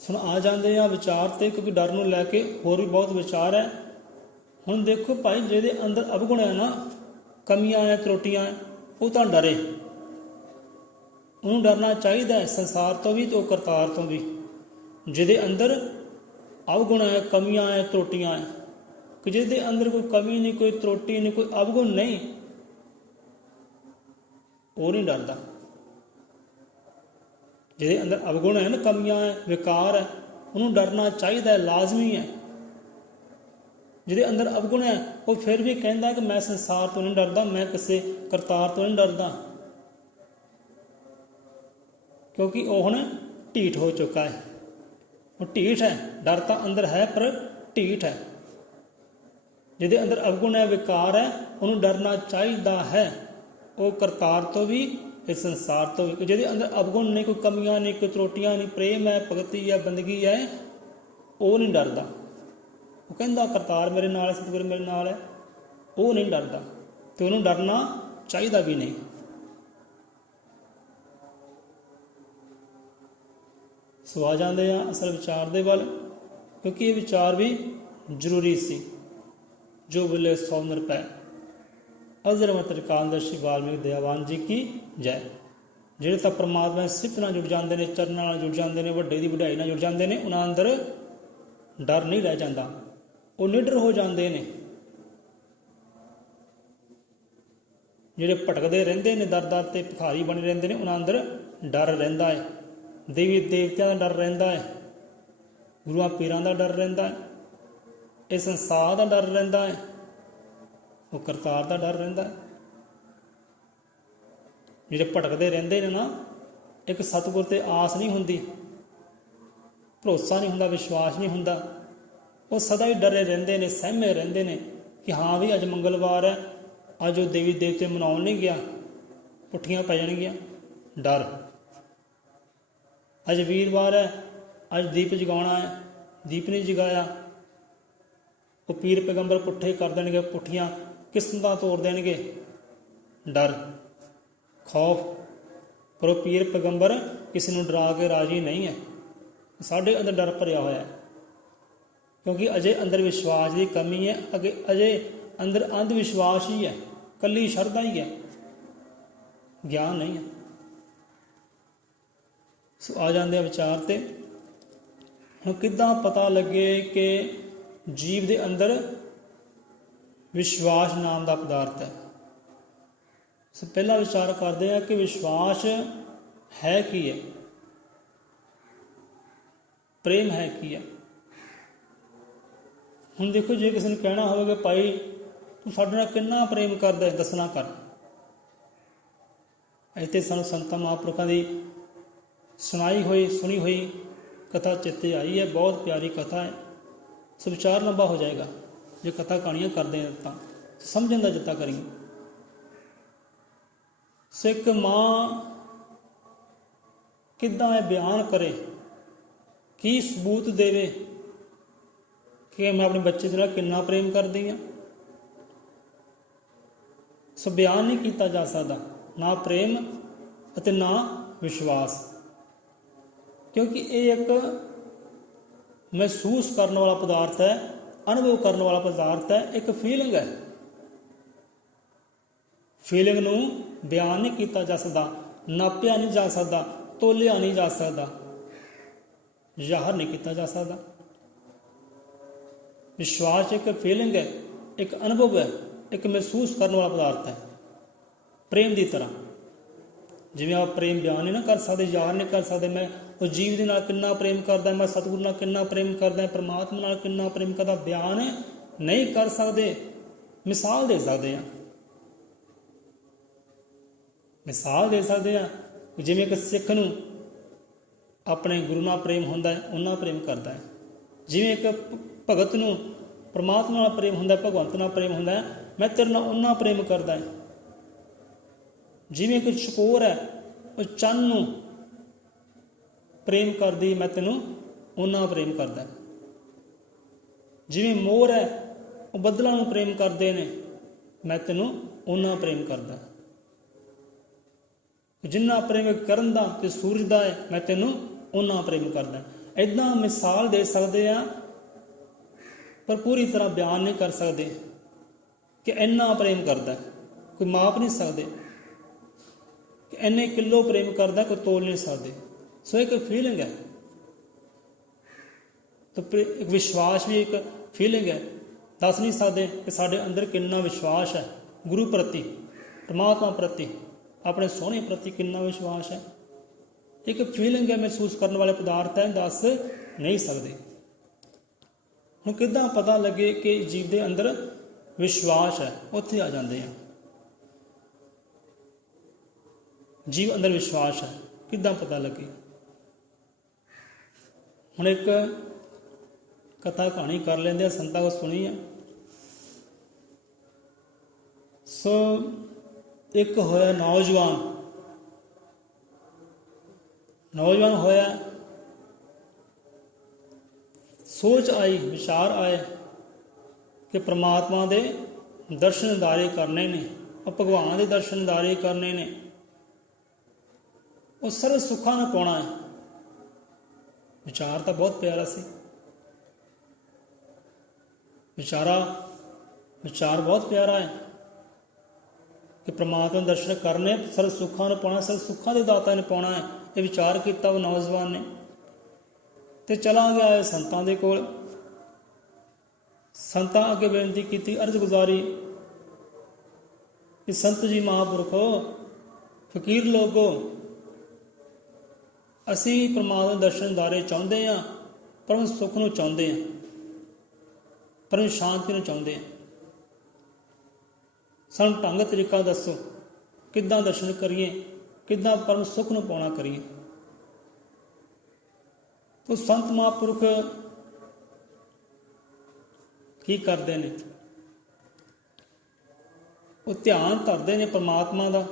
ਸੁਣ ਆ ਜਾਂਦੇ ਆ ਵਿਚਾਰ ਤੇ, ਕਿਉਂਕਿ ਡਰ ਨੂੰ ਲੈ ਕੇ ਹੋਰ ਵੀ ਬਹੁਤ ਵਿਚਾਰ ਹੈ। ਹੁਣ ਦੇਖੋ ਭਾਈ, ਜਿਹਦੇ ਅੰਦਰ ਅਵਗੁਣ ਹੈ ਨਾ, ਕਮੀਆਂ ਹੈ, ਤਰੁੱਟੀਆਂ ਹੈ, ਉਹ ਤਾਂ ਡਰੇ। ਉਹਨੂੰ ਡਰਨਾ ਚਾਹੀਦਾ ਹੈ, ਸੰਸਾਰ ਤੋਂ ਵੀ ਤੇ ਉਹ ਕਰਤਾਰ ਤੋਂ ਵੀ। ਜਿਹਦੇ ਅੰਦਰ ਅਵਗੁਣ ਹੈ, ਕਮੀਆਂ ਹੈ, ਤਰੁੱਟੀਆਂ ਹੈ, ਕਿ ਜਿਹਦੇ ਅੰਦਰ ਕੋਈ ਕਮੀ ਨਹੀਂ, ਕੋਈ ਤਰੁੱਟੀ ਨਹੀਂ, ਕੋਈ ਅਵਗੁਣ ਨਹੀਂ, ਉਹ ਨਹੀਂ ਡਰਦਾ। ਜਿਹਦੇ ਅੰਦਰ ਅਵਗੁਣ ਹੈ ਨਾ, ਕਮੀਆਂ ਹੈ, ਵਿਕਾਰ ਹੈ, ਉਹਨੂੰ ਡਰਨਾ ਚਾਹੀਦਾ, ਲਾਜ਼ਮੀ ਹੈ। ਜਿਹਦੇ ਅੰਦਰ ਅਵਗੁਣ ਹੈ, ਉਹ ਫਿਰ ਵੀ ਕਹਿੰਦਾ ਕਿ ਮੈਂ ਸੰਸਾਰ ਤੋਂ ਨਹੀਂ ਡਰਦਾ, ਮੈਂ ਕਿਸੇ ਕਰਤਾਰ ਤੋਂ ਨਹੀਂ ਡਰਦਾ, ਕਿਉਂਕਿ ਉਹ ਹੁਣ ਢੀਠ ਹੋ ਚੁੱਕਾ ਹੈ। ਉਹ ਢੀਠ ਹੈ, ਡਰ ਤਾਂ ਅੰਦਰ ਹੈ ਪਰ ਢੀਠ ਹੈ। ਜਿਹਦੇ ਅੰਦਰ ਅਵਗੁਣ ਹੈ, ਵਿਕਾਰ ਹੈ, ਉਹਨੂੰ ਡਰਨਾ ਚਾਹੀਦਾ ਹੈ, ਉਹ ਕਰਤਾਰ ਤੋਂ ਵੀ, ਇਸ ਸੰਸਾਰ ਤੋਂ ਵੀ। ਜਿਹਦੇ ਅੰਦਰ ਅਵਗੁਣ ਨਹੀਂ, ਕੋਈ ਕਮੀਆਂ ਨਹੀਂ, ਕੋਈ ਤਰੁੱਟੀਆਂ ਨਹੀਂ, ਪ੍ਰੇਮ ਹੈ, ਭਗਤੀ ਹੈ, ਬੰਦਗੀ ਹੈ, ਉਹ ਨਹੀਂ ਡਰਦਾ। ਉਹ ਕਹਿੰਦਾ ਕਰਤਾਰ ਮੇਰੇ ਨਾਲ ਹੈ, ਸਤਿਗੁਰ ਮੇਰੇ ਨਾਲ ਹੈ, ਉਹ ਨਹੀਂ ਡਰਦਾ, ਤੇ ਉਹਨੂੰ ਡਰਨਾ ਚਾਹੀਦਾ ਵੀ ਨਹੀਂ। ਸੋ ਆ ਜਾਂਦੇ ਆ ਅਸਲ ਵਿਚਾਰ ਦੇ ਵੱਲ, ਕਿਉਂਕਿ ਇਹ ਵਿਚਾਰ ਵੀ ਜ਼ਰੂਰੀ ਸੀ। ਜੋ ਬੋਲੇ 100 ਰੁਪਏ। ਅਜ਼ਰ ਮਤਰ ਕਾਲਦਰਸ਼ੀ ਵਾਲਮੀਕ ਦਇਆਵਾਨ ਜੀ ਕੀ ਜੈ। ਜਿਹੜੇ ਤਾਂ ਪਰਮਾਤਮਾ ਦੀ ਸਿਫਤ ਨਾਲ ਜੁੜ ਜਾਂਦੇ ਨੇ, ਚਰਨਾਂ ਨਾਲ ਜੁੜ ਜਾਂਦੇ ਨੇ, ਵੱਡੇ ਦੀ ਵਡਿਆਈ ਨਾਲ ਜੁੜ ਜਾਂਦੇ ਨੇ, ਉਹਨਾਂ ਅੰਦਰ ਡਰ ਨਹੀਂ ਰਹਿ ਜਾਂਦਾ, ਉਹ ਨਿਡਰ ਹੋ ਜਾਂਦੇ ਨੇ। ਜਿਹੜੇ ਭਟਕਦੇ ਰਹਿੰਦੇ ਨੇ, ਦਰ ਦਰ ਤੇ ਭਿਖਾਰੀ ਬਣੇ ਰਹਿੰਦੇ ਨੇ, ਉਹਨਾਂ ਅੰਦਰ ਡਰ ਰਹਿੰਦਾ ਹੈ। ਦੇਵੀ ਦੇਵਤਿਆਂ ਦਾ ਡਰ ਰਹਿੰਦਾ ਹੈ, ਗੁਰੂਆਂ ਪੀਰਾਂ ਦਾ ਡਰ ਰਹਿੰਦਾ ਹੈ, ਇਹ ਸੰਸਾਰ ਦਾ ਡਰ ਰਹਿੰਦਾ ਹੈ, ਉਹ ਕਰਤਾਰ ਦਾ ਡਰ ਰਹਿੰਦਾ ਹੈ। ਜਿਹੜੇ ਭਟਕਦੇ ਰਹਿੰਦੇ ਨੇ ਨਾ, ਇੱਕ ਸਤਿਗੁਰ ਤੇ ਆਸ ਨਹੀਂ ਹੁੰਦੀ, ਭਰੋਸਾ ਨਹੀਂ ਹੁੰਦਾ, ਵਿਸ਼ਵਾਸ ਨਹੀਂ ਹੁੰਦਾ, ਉਹ ਸਦਾ ਹੀ ਡਰੇ ਰਹਿੰਦੇ ਨੇ, ਸਹਿਮੇ ਰਹਿੰਦੇ ਨੇ ਕਿ ਹਾਂ ਵੀ ਅੱਜ ਮੰਗਲਵਾਰ ਹੈ, ਅੱਜ ਉਹ ਦੇਵੀ ਦੇਵਤੇ ਮਨਾਉਣ ਨਹੀਂ ਗਿਆ, ਪੁੱਠੀਆਂ ਪੈ ਜਾਣਗੀਆਂ। ਡਰ। ਅੱਜ ਵੀਰਵਾਰ ਹੈ, ਅੱਜ ਦੀਪ ਜਗਾਉਣਾ ਹੈ, ਦੀਪ ਨਹੀਂ ਜਗਾਇਆ, ਉਹ ਪੀਰ ਪੈਗੰਬਰ ਪੁੱਠੇ ਕਰ ਦੇਣਗੇ, ਪੁੱਠੀਆਂ ਕਿਸਮਤਾਂ ਤੋੜ ਦੇਣਗੇ। ਡਰ, ਖੌਫ। ਪਰ ਉਹ ਪੀਰ ਪੈਗੰਬਰ ਕਿਸੇ ਨੂੰ ਡਰਾ ਕੇ ਰਾਜੀ ਨਹੀਂ ਹੈ। ਸਾਡੇ ਅੰਦਰ ਡਰ ਭਰਿਆ ਹੋਇਆ ਹੈ, ਕਿਉਂਕਿ ਅਜੇ ਅੰਦਰ ਵਿਸ਼ਵਾਸ ਦੀ ਕਮੀ ਹੈ। ਅਜੇ ਅੰਦਰ ਅੰਧ ਵਿਸ਼ਵਾਸ ਹੀ ਹੈ, ਇਕੱਲੀ ਸ਼ਰਧਾ ਹੀ ਹੈ, ਗਿਆਨ ਨਹੀਂ ਹੈ। ਸੋ ਆ ਜਾਂਦੇ ਆ ਵਿਚਾਰ ਤੇ। ਹੁਣ ਕਿੱਦਾਂ ਪਤਾ ਲੱਗੇ ਕਿ ਜੀਵ ਦੇ ਅੰਦਰ ਵਿਸ਼ਵਾਸ ਨਾਮ ਦਾ ਪਦਾਰਥ ਹੈ। ਸੋ ਪਹਿਲਾ ਵਿਚਾਰ ਕਰਦੇ ਆ ਕਿ ਵਿਸ਼ਵਾਸ ਹੈ ਕੀ ਹੈ, ਪ੍ਰੇਮ ਹੈ ਕੀ ਹੈ। ਹੁਣ ਦੇਖੋ, ਜੇ ਕਿਸੇ ਨੂੰ ਕਹਿਣਾ ਹੋਵੇਗਾ ਭਾਈ ਤੂੰ ਸਾਡੇ ਨਾਲ ਕਿੰਨਾ ਪ੍ਰੇਮ ਕਰਦਾ ਹੈ, ਦੱਸਣਾ ਕਰ। ਇੱਥੇ ਸਾਨੂੰ ਸੰਤਾਂ ਮਹਾਂਪੁਰਖਾਂ ਦੀ ਸੁਣੀ ਹੋਈ ਕਥਾ ਚੇਤੇ ਆਈ ਹੈ। ਬਹੁਤ ਪਿਆਰੀ ਕਥਾ ਹੈ। ਸੋ ਵਿਚਾਰ ਲੰਬਾ ਹੋ ਜਾਏਗਾ ਜੇ ਕਥਾ ਕਹਾਣੀਆਂ ਕਰਦੇ ਹਾਂ ਤਾਂ ਸਮਝਣ ਦਾ ਜੱਤਾ ਕਰੀਏ। ਸੋ ਇੱਕ ਮਾਂ ਕਿੱਦਾਂ ਇਹ ਬਿਆਨ ਕਰੇ, ਕੀ ਸਬੂਤ ਦੇਵੇ ਕਿ ਮੈਂ ਆਪਣੇ ਬੱਚੇ ਦੇ ਨਾਲ ਕਿੰਨਾ ਪ੍ਰੇਮ ਕਰਦੀ ਹਾਂ। ਸੋ ਬਿਆਨ ਨਹੀਂ ਕੀਤਾ ਜਾ ਸਕਦਾ, ਨਾ ਪ੍ਰੇਮ ਅਤੇ ਨਾ ਵਿਸ਼ਵਾਸ, ਕਿਉਂਕਿ ਇਹ ਇੱਕ ਮਹਿਸੂਸ ਕਰਨ ਵਾਲਾ ਪਦਾਰਥ ਹੈ, ਅਨੁਭਵ ਕਰਨ ਵਾਲਾ ਪਦਾਰਥ ਹੈ, ਇੱਕ ਫੀਲਿੰਗ ਹੈ। ਫੀਲਿੰਗ ਨੂੰ ਬਿਆਨ ਨਹੀਂ ਕੀਤਾ ਜਾ ਸਕਦਾ, ਨਾਪਿਆ ਨਹੀਂ ਜਾ ਸਕਦਾ, ਤੋਲਿਆ ਨਹੀਂ ਜਾ ਸਕਦਾ, ਜ਼ਾਹਰ ਨਹੀਂ ਕੀਤਾ ਜਾ ਸਕਦਾ। ਵਿਸ਼ਵਾਸ ਇੱਕ ਫੀਲਿੰਗ ਹੈ, ਇੱਕ ਅਨੁਭਵ ਹੈ, ਇੱਕ ਮਹਿਸੂਸ ਕਰਨ ਵਾਲਾ ਪਦਾਰਥ ਹੈ। ਪ੍ਰੇਮ ਦੀ ਤਰ੍ਹਾਂ ਜਿਵੇਂ ਆਪ ਪ੍ਰੇਮ ਬਿਆਨ ਨਹੀਂ ਨਾ ਕਰ ਸਕਦੇ, ਜ਼ਾਹਰ ਨਹੀਂ ਕਰ ਸਕਦੇ, ਮੈਂ ਉਹ ਜੀਵ ਦੇ ਨਾਲ ਕਿੰਨਾ ਪ੍ਰੇਮ ਕਰਦਾ, ਮੈਂ ਸਤਿਗੁਰੂ ਨਾਲ ਕਿੰਨਾ ਪ੍ਰੇਮ ਕਰਦਾ, ਪਰਮਾਤਮਾ ਨਾਲ ਕਿੰਨਾ ਪ੍ਰੇਮ ਕਰਦਾ, ਬਿਆਨ ਨਹੀਂ ਕਰ ਸਕਦੇ। ਮਿਸਾਲ ਦੇ ਸਕਦੇ ਹਾਂ, ਮਿਸਾਲ ਦੇ ਸਕਦੇ ਹਾਂ। ਜਿਵੇਂ ਕਿ ਸਿੱਖ ਨੂੰ ਆਪਣੇ ਗੁਰੂ ਨਾਲ ਪ੍ਰੇਮ ਹੁੰਦਾ ਹੈ, ਉਹਨਾਂ ਪ੍ਰੇਮ ਕਰਦਾ ਹੈ। ਜਿਵੇਂ ਇੱਕ ਭਗਤ ਨੂੰ ਪਰਮਾਤਮਾ ਨਾਲ ਪ੍ਰੇਮ ਹੁੰਦਾ, ਭਗਵੰਤ ਨਾਲ ਪ੍ਰੇਮ ਹੁੰਦਾ ਹੈ, ਮੈਂ ਤੇਰੇ ਨਾਲ ਉਹਨਾਂ ਪ੍ਰੇਮ ਕਰਦਾ ਹੈ। ਜਿਵੇਂ ਕਿ ਚਕੋਰ ਹੈ, ਉਹ ਚੰਨ ਨੂੰ ਪ੍ਰੇਮ ਕਰਦੀ, ਮੈਂ ਤੈਨੂੰ ਉਹਨਾਂ ਪ੍ਰੇਮ ਕਰਦਾ। ਜਿਵੇਂ ਮੋਰ ਹੈ, ਉਹ ਬੱਦਲਾਂ ਨੂੰ ਪ੍ਰੇਮ ਕਰਦੇ ਨੇ, ਮੈਂ ਤੈਨੂੰ ਉਹਨਾਂ ਪ੍ਰੇਮ ਕਰਦਾ। ਜਿੰਨਾ ਪ੍ਰੇਮ ਕਰਨ ਦਾ ਤੇ ਸੂਰਜ ਦਾ ਹੈ, ਮੈਂ ਤੈਨੂੰ ਉਹਨਾਂ ਪ੍ਰੇਮ ਕਰਦਾ। ਇੱਦਾਂ ਮਿਸਾਲ ਦੇ ਸਕਦੇ ਆ, ਪਰ ਪੂਰੀ ਤਰ੍ਹਾਂ ਬਿਆਨ ਨਹੀਂ ਕਰ ਸਕਦੇ ਕਿ ਇੰਨਾ ਪ੍ਰੇਮ ਕਰਦਾ। ਕੋਈ ਮਾਪ ਨਹੀਂ ਸਕਦੇ ਕਿ ਇੰਨੇ ਕਿਲੋ ਪ੍ਰੇਮ ਕਰਦਾ, ਕੋਈ ਤੋਲ ਨਹੀਂ ਸਕਦੇ। ਸੋ ਇੱਕ ਫੀਲਿੰਗ ਹੈ, ਤਾਂ ਇੱਕ ਵਿਸ਼ਵਾਸ ਵੀ ਇੱਕ ਫੀਲਿੰਗ ਹੈ। ਦੱਸ ਨਹੀਂ ਸਕਦੇ ਕਿ ਸਾਡੇ ਅੰਦਰ ਕਿੰਨਾ ਵਿਸ਼ਵਾਸ ਹੈ ਗੁਰੂ ਪ੍ਰਤੀ, ਪਰਮਾਤਮਾ ਪ੍ਰਤੀ, ਆਪਣੇ ਸੋਹਣੇ ਪ੍ਰਤੀ ਕਿੰਨਾ ਵਿਸ਼ਵਾਸ ਹੈ। ਇੱਕ ਫੀਲਿੰਗ ਹੈ, ਮਹਿਸੂਸ ਕਰਨ ਵਾਲੇ ਪਦਾਰਥ ਹੈ, ਦੱਸ ਨਹੀਂ ਸਕਦੇ। ਹੁਣ ਕਿੱਦਾਂ ਪਤਾ ਲੱਗੇ ਕਿ ਜੀਵ ਦੇ ਅੰਦਰ ਵਿਸ਼ਵਾਸ ਹੈ? ਉੱਥੇ ਆ ਜਾਂਦੇ ਆ, ਜੀਵ ਅੰਦਰ ਵਿਸ਼ਵਾਸ ਹੈ, ਕਿੱਦਾਂ ਪਤਾ ਲੱਗੇ? ਹੁਣ ਇੱਕ ਕਥਾ ਕਹਾਣੀ ਕਰ ਲੈਂਦੇ ਆ, ਸੰਤਾਂ ਕੋਲ ਸੁਣੀ ਆ। ਸੋ ਇੱਕ ਹੋਇਆ ਨੌਜਵਾਨ ਹੋਇਆ, ਸੋਚ ਆਈ, ਵਿਚਾਰ ਆਏ ਕਿ ਪ੍ਰਮਾਤਮਾ ਦੇ ਦਰਸ਼ਨ ਦੀਦਾਰੇ ਕਰਨੇ ਨੇ, ਉਹ ਭਗਵਾਨ ਦੇ ਦਰਸ਼ਨ ਦੀਦਾਰੇ ਕਰਨੇ ਨੇ, ਉਹ ਸਰਬ ਸੁੱਖਾਂ ਨੂੰ ਪਾਉਣਾ ਹੈ। ਵਿਚਾਰ ਤਾਂ ਬਹੁਤ ਪਿਆਰਾ ਸੀ, ਵਿਚਾਰ ਬਹੁਤ ਪਿਆਰਾ ਹੈ ਕਿ ਪ੍ਰਮਾਤਮਾ ਦੇ ਦਰਸ਼ਨ ਕਰਨੇ, ਸਰਬ ਸੁੱਖਾਂ ਨੂੰ ਪਾਉਣਾ, ਸਰਬ ਸੁੱਖਾਂ ਦੇ ਦਾਤਾ ਨੇ ਪਾਉਣਾ ਹੈ। ਇਹ ਵਿਚਾਰ ਕੀਤਾ ਉਹ ਨੌਜਵਾਨ ਨੇ, ਤੇ ਚਲਾ ਗਿਆ ਸੰਤਾਂ ਦੇ ਕੋਲ। ਸੰਤਾਂ ਅੱਗੇ ਬੇਨਤੀ ਕੀਤੀ, ਅਰਜ਼ ਗੁਜ਼ਾਰੀ ਕਿ ਸੰਤ ਜੀ, ਮਹਾਂਪੁਰਖੋ, ਫਕੀਰ ਲੋਗੋ, ਅਸੀਂ ਪਰਮਾਤਮਾ ਦੇ ਦਰਸ਼ਨ ਦੀਦਾਰੇ ਚਾਹੁੰਦੇ ਹਾਂ, ਪਰਮ ਸੁੱਖ ਨੂੰ ਚਾਹੁੰਦੇ ਹਾਂ, ਪਰਮ ਸ਼ਾਂਤੀ ਨੂੰ ਚਾਹੁੰਦੇ ਹਾਂ। ਸਾਨੂੰ ਢੰਗ ਤਰੀਕਾ ਦੱਸੋ, ਕਿੱਦਾਂ ਦਰਸ਼ਨ ਕਰੀਏ, ਕਿੱਦਾਂ ਪਰਮ ਸੁੱਖ ਨੂੰ ਪਾਉਣਾ ਕਰੀਏ। ਤੋ ਸੰਤ ਮਹਾਂਪੁਰਖ ਕੀ ਕਰਦੇ ਨੇ? ਉਹ ਧਿਆਨ ਧਰਦੇ ਨੇ ਪਰਮਾਤਮਾ ਦਾ,